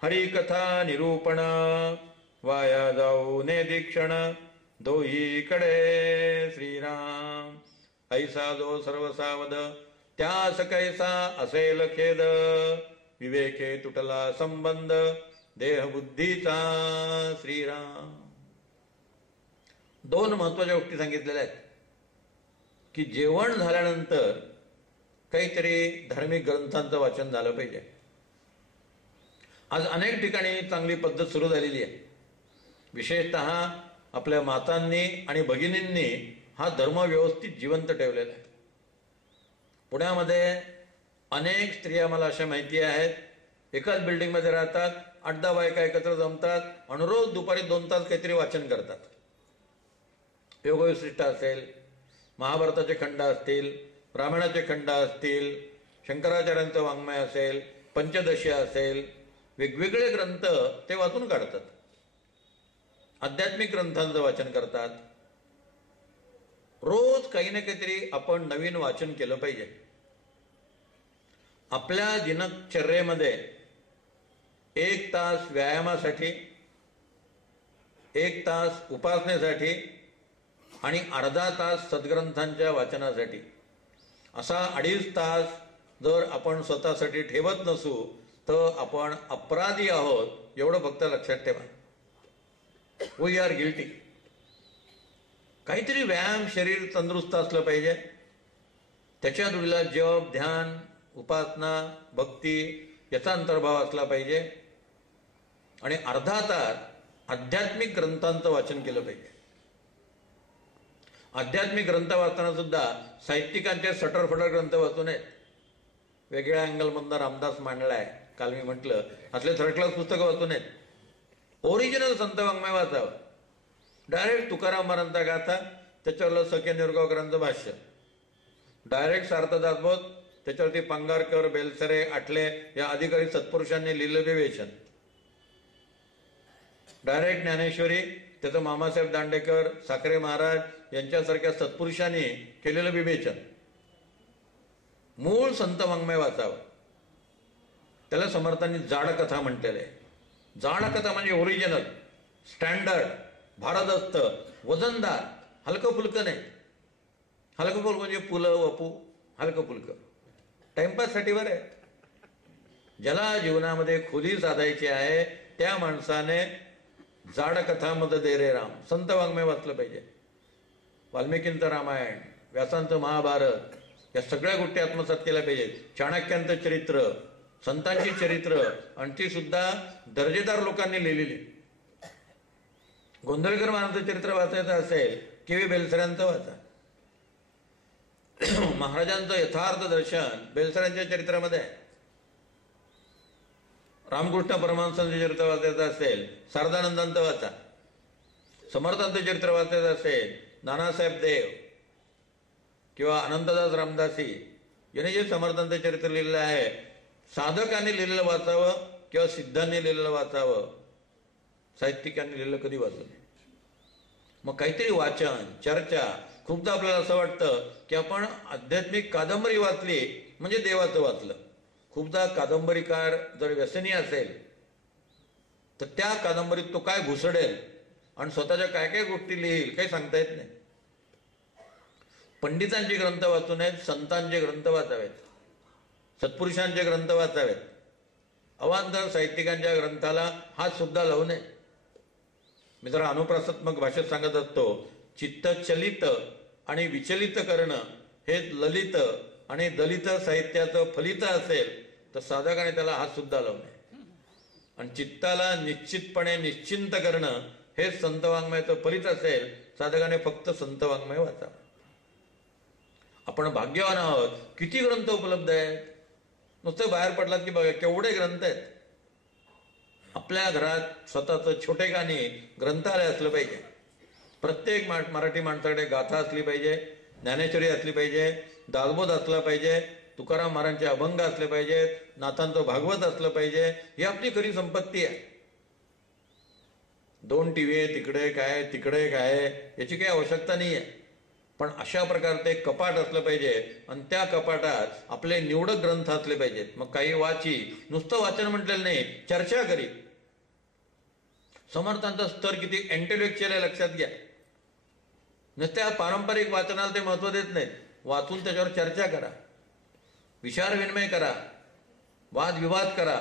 हरिकथा निरूपण. वाया जाऊ ने दीक्षण, दोहीकडे श्रीराम. ऐसा जो सर्वसावध, त्यास कैसा असेल खेद. विवेके तुटला संबंध, देहबुद्धीचा श्रीराम. 2 महत्वाच्या गोष्टी सांगितलेल्या आहेत की जेवण झाल्यानंतर काहीतरी धार्मिक ग्रंथांचं वाचन झालं पाहिजे. आज अनेक ठिकाणी चांगली पद्धत सुरू झालेली आहे. विशेषतः आपल्या मातांनी आणि भगिनींनी हा धर्म व्यवस्थित जिवंत ठेवलेला आहे. पुण्यामध्ये अनेक स्त्रिया मला अशा माहिती आहेत, एकाच बिल्डिंगमध्ये राहतात, 8-10 बायका एकत्र जमतात आणि रोज दुपारी 2 तास काहीतरी वाचन करतात. योगविशिष्ट असेल, महाभारताचे खंड असतील, रामायणाचे खंड असतील, शंकराचार्यांचं वाङ्मय असेल, पंचदशी असेल, वेगवेगळे ग्रंथ ते वाचून काढतात. आध्यात्मिक ग्रंथांचं वाचन करतात. रोज काही ना काहीतरी आपण नवीन वाचन केलं पाहिजे. आपल्या दिनचर्येमध्ये 1 तास व्यायामासाठी, 1 तास उपासनेसाठी आणि अर्धा तास सद्ग्रंथांच्या वाचनासाठी, असा 2.5 तास जर आपण स्वतःसाठी ठेवत नसू तर आपण अपराधी आहोत, एवढं फक्त लक्षात ठेवा. We are guilty. काहीतरी व्यायाम, शरीर तंदुरुस्त असलं पाहिजे. त्याच्या जोडीला जप, ध्यान, उपासना, भक्ती याचा अंतर्भाव असला पाहिजे. आणि अर्धा तास आध्यात्मिक ग्रंथांचं वाचन केलं पाहिजे. आध्यात्मिक ग्रंथ वाचताना सुद्धा साहित्यिकांचे सटरफटर ग्रंथ वाचू नयेत. वेगळ्या अँगलमधनं रामदास मांडलाय, काल मी म्हटलं, असले थर्ड क्लास पुस्तकं वाचू नयेत. ओरिजिनल संत वाङ्मय वाचावं. डायरेक्ट तुकाराम महाराजांचा गाथा, त्याच्यावरलं सखे निरगावकरांचं भाष्य, डायरेक्ट सार्थ दासबोध, त्याच्यावरती पांगारकर, बेलसरे, आठले या अधिकारी सत्पुरुषांनी लिहिलं विवेचन, डायरेक्ट ज्ञानेश्वरी, त्याचं मामासाहेब दांडेकर, साखरे महाराज यांच्यासारख्या सत्पुरुषांनी केलेलं विवेचन. मूळ संत वाङ्मय वाचावं. त्याला समर्थांनी जाड कथा म्हटलेलं आहे. जाड कथा म्हणजे ओरिजिनल, स्टँडर्ड, भारदस्त, वजनदार, हलकं फुलकं नाही. हलकं फुलकं म्हणजे पुलं वपू, हलकं फुलकं टाइमपाससाठी बरं आहे. ज्याला जीवनामध्ये खोली साधायची आहे त्या माणसाने जाड कथामध्ये दे रे राम, संत वाङ्मय वाचलं पाहिजे. वाल्मिकींचं रामायण, व्यासांचं महाभारत, या सगळ्या गोष्टी आत्मसात केल्या पाहिजेत. चाणक्यांचं चरित्र, संतांची चरित्र, आणि ती सुद्धा दर्जेदार लोकांनी लिहिलेली. गोंधळकर महाराजांचं चरित्र वाचायचं असेल के.व्ही. बेलसऱ्यांचं वाचा. महाराजांचं यथार्थ दर्शन बेलसऱ्यांच्या चरित्रामध्ये आहे. रामकृष्ण परमहंसांचं चरित्र वाचायचं असेल शारदानंदांचं वाचा. समर्थांचं चरित्र वाचायचं असेल नानासाहेब देव किंवा अनंतदास रामदासी यांनी जे समर्थांचं चरित्र लिहिलेलं आहे, साधकांनी लिहिलेलं वाचावं किंवा सिद्धांनी लिहिलेलं वाचावं, साहित्यिकांनी लिहिलेलं कधी वाचलं नाही. मग काहीतरी वाचन, चर्चा. खूपदा आपल्याला असं वाटतं की आपण आध्यात्मिक कादंबरी वाचली म्हणजे देवाचं वाचलं. खूपदा कादंबरीकार जर व्यसनी असेल तर त्या कादंबरीत तो काय घुसडेल आणि स्वतःच्या काय काय गोष्टी लिहिल काही सांगता येत नाही. पंडितांचे ग्रंथ वाचू नयेत, संतांचे ग्रंथ वाचावेत, सत्पुरुषांचे ग्रंथ वाचावेत. अवांतर साहित्यिकांच्या ग्रंथाला हात सुद्धा लावू नये. मी जरा अनुप्रासात्मक भाषेत सांगत असतो, चित्त चलित आणि विचलित करणं हे ललित आणि दलित साहित्याचं फलित असेल तर साधकाने त्याला हात सुद्धा लावू नये. आणि चित्ताला निश्चितपणे निश्चिंत करणं हे संत वाङ्मयाचं फलित असेल, साधकाने फक्त संत वाङ्मय वाचावं. आपण भाग्यवान आहोत. किती ग्रंथ उपलब्ध आहेत. नुसतं बाहेर पडलात की बघा केवढे ग्रंथ आहेत. आपल्या घरात स्वतःचं छोटेखानी ग्रंथालय असलं पाहिजे. प्रत्येक मराठी माणसाकडे गाथा असली पाहिजे, ज्ञानेश्वरी असली पाहिजे, दासबोध असला पाहिजे, तुकाराम महाराजांचे अभंग असले पाहिजेत, नाथांचं भागवत असलं पाहिजे. ही आपली खरी संपत्ती आहे. 2 टीव्ही तिकडे काय तिकडे काय याची काही आवश्यकता नाही आहे. पण अशा प्रकारचे कपाट असलं पाहिजे आणि त्या कपाटात आपले निवडक ग्रंथ असले पाहिजेत. मग काही वाची, नुसतं वाचन म्हटलेलं नाही, चर्चा करी. समर्थांचा स्तर किती इंटेलेक्च्युअल आहे लक्षात घ्या. नुसत्या पारंपरिक वाचनाला ते महत्व देत नाहीत. वाचून त्याच्यावर चर्चा करा, विचार विनिमय करा, वादविवाद करा.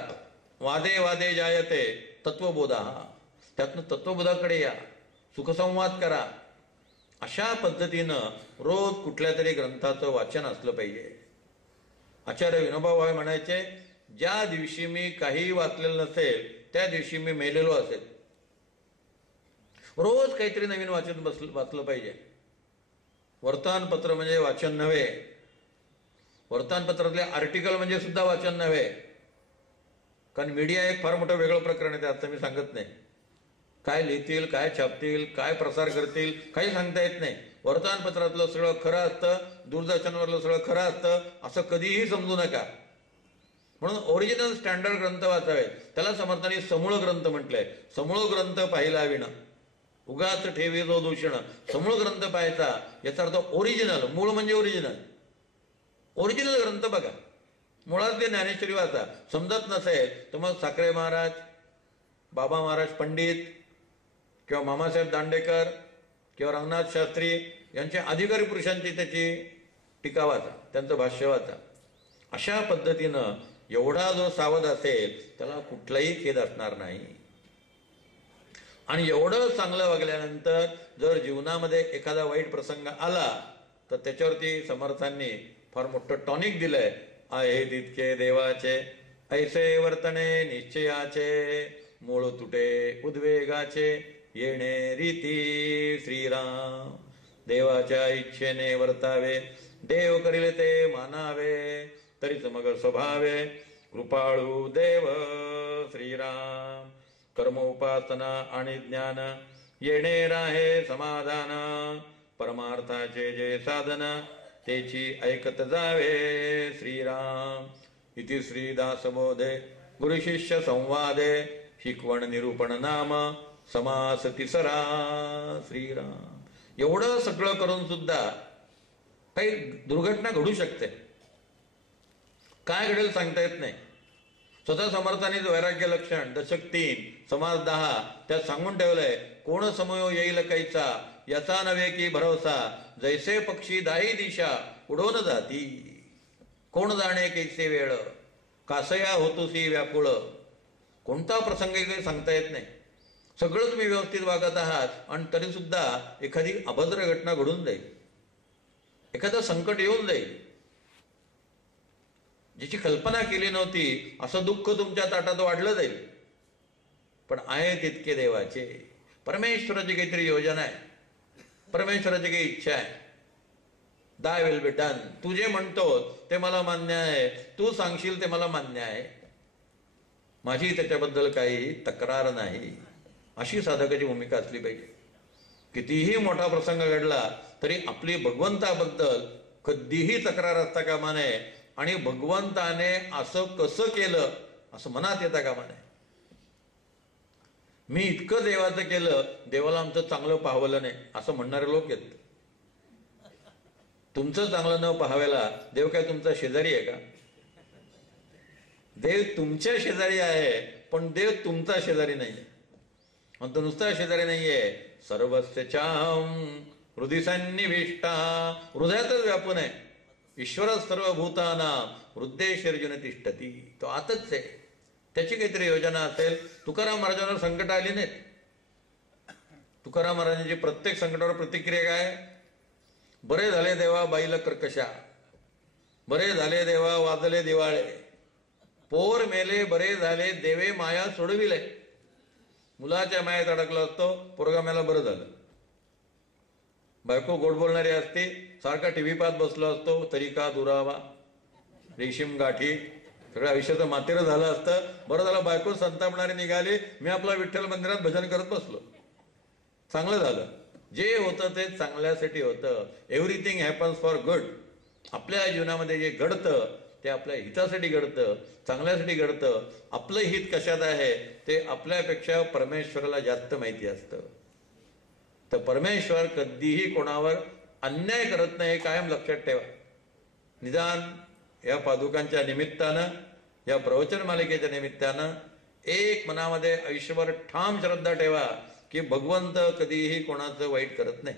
वादे वादे जायते तत्वबोधा, त्यातनं तत्वबोधाकडे या, सुखसंवाद करा. अशा पद्धतीनं रोज कुठल्या तरी ग्रंथाचं वाचन असलं पाहिजे. आचार्य विनोबा भावे म्हणायचे, ज्या दिवशी मी काही वाचलेलं नसेल त्या दिवशी मी मेलेलो असेल. रोज काहीतरी नवीन वाचलं पाहिजे. वर्तमानपत्र म्हणजे वाचन नव्हे, वर्तमानपत्रातले आर्टिकल म्हणजे सुद्धा वाचन नव्हे. कारण मीडिया एक फार मोठं वेगळं प्रकरण आहे, त्याचं मी सांगत नाही. काय लिहितील, काय छापतील, काय प्रसार करतील काही सांगता येत नाही. वर्तमानपत्रातलं सगळं खरं असतं, दूरदर्शनवरलं सगळं खरं असतं असं कधीही समजू नका. म्हणून ओरिजिनल स्टँडर्ड ग्रंथ वाचावेत. त्याला समर्थांनी समूळ ग्रंथ म्हटलंय. समूळ ग्रंथ पाहिला विणं, उगाच ठेवी जो दूषण. समूळ ग्रंथ पाहायचा याचा अर्थ ओरिजिनल, मूळ म्हणजे ओरिजिनल. ओरिजिनल ग्रंथ बघा. मुळातली ज्ञानेश्वरी वाचा. समजत नसेल तर मग साखरे महाराज, बाबा महाराज पंडित किंवा मामासाहेब दांडेकर किंवा रंगनाथ शास्त्री यांच्या अधिकारी पुरुषांची त्याची टीका वाचा, त्यांचं भाष्य वाचा. अशा पद्धतीनं एवढा जो सावध असेल त्याला कुठलाही खेद असणार नाही. आणि एवढं चांगलं वागल्यानंतर जर जीवनामध्ये एखादा वाईट प्रसंग आला तर त्याच्यावरती समर्थांनी फार मोठं टॉनिक दिलंय. आहे तितके देवाचे, ऐसे वर्तने निश्चयाचे, मूळ तुटे उद्वेगाचे, येणे रीती श्रीराम. देवाच्या इच्छेने वर्तावे, देव करील ते मानावे, तरीच मग स्वभावे, कृपाळू देव श्रीराम. कर्म उपासना आणि ज्ञान, येणे राहे समाधान, परमार्थाचे जे साधन, तेची ऐकत जावे श्रीराम. इति श्रीदासबोधे गुरुशिष्य संवादे, शिकवण निरूपण नाम, समास तिसरा श्रीराम. एवढं सगळं करून सुद्धा काही दुर्घटना घडू शकते. काय घडेल सांगता येत नाही. स्वतः समर्थांनीच वैराग्य लक्षण दशक 3 समास 10 त्यात सांगून ठेवलंय. कोण समयो येईल कैचा, याचा नव्हे की भरोसा, जैसे पक्षी दाही दिशा उडवून जाती, कोण जाणे कैसे वेळ. कासया होतोसी व्याकुळ. कोणता प्रसंग काही सांगता येत नाही. सगळं तुम्ही व्यवस्थित वागत आहात आणि तरी सुद्धा एखादी अभद्र घटना घडून जाईल, एखादं संकट येऊन जाईल, ज्याची कल्पना केली नव्हती असं दुःख तुमच्या ताटात वाढलं जाईल. पण आहे तितके देवाचे, परमेश्वराची काहीतरी योजना आहे, परमेश्वराची काही इच्छा आहे. दाय विल बी डन. तू जे म्हणतोस ते मला मान्य आहे, तू सांगशील ते मला मान्य आहे, माझी त्याच्याबद्दल काही तक्रार नाही, अशी साधकाची भूमिका असली पाहिजे. कितीही मोठा प्रसंग घडला तरी आपली भगवंताबद्दल कधीही तक्रार असता कामा नये आणि भगवंताने असं कसं केलं असं मनात येता कामा नये. मी इतकं देवाचं केलं, देवाला आमचं चांगलं पाहावलं नाही असं म्हणणारे लोक आहेत. तुमचं चांगलं न पाहावेला देव काय तुमचा शेजारी आहे का? देव तुमच्या शेजारी आहे, पण देव तुमचा शेजारी नाहीये. आणि तो नुसता शेजारी नाहीये, सर्वस्यचाम हृदय सन्निविष्टा, हृदयातच व्यापून आहे. ईश्वर सर्वभूतानां हृदयेश्वर्जुन तिष्ठती, तो आतच आहे. त्याची काहीतरी योजना असेल. तुकाराम महाराजांवर संकट आली नाहीत. तुकाराम महाराजांची प्रत्येक संकटावर प्रतिक्रिया काय? बरे झाले देवा बाईला कर्कशा, बरे झाले देवा वाजले दिवाळे, पोर मेले बरे झाले देवे माया सोडविले. मुलाच्या मायात अडकला असतो, पोरगा मेला बरं झालं. बायको गोड बोलणारी असते, सारखा टीव्ही पाहत बसलो असतो तरी का दुरावा, रेशीम गाठी, सगळं आयुष्याचं मातेरं झालं असतं. बरं झालं बायको संतापणारी निघाली, मी आपला विठ्ठल मंदिरात भजन करत बसलो, चांगलं झालं. जे होतं ते चांगल्यासाठी होतं. Everything happens for good. आपल्या जीवनामध्ये जे घडतं ते आपल्या हितासाठी घडतं, चांगल्यासाठी घडतं. आपलं हित कशात आहे ते आपल्यापेक्षा परमेश्वराला जास्त माहिती असतं. तर परमेश्वर कधीही कोणावर अन्याय करत नाही, कायम लक्षात ठेवा. निदान या पादुकांच्या निमित्तानं, या प्रवचन मालिकेच्या निमित्तानं एक मनामध्ये आयुष्यभर ठाम श्रद्धा ठेवा की भगवंत कधीही कोणाचं वाईट करत नाही.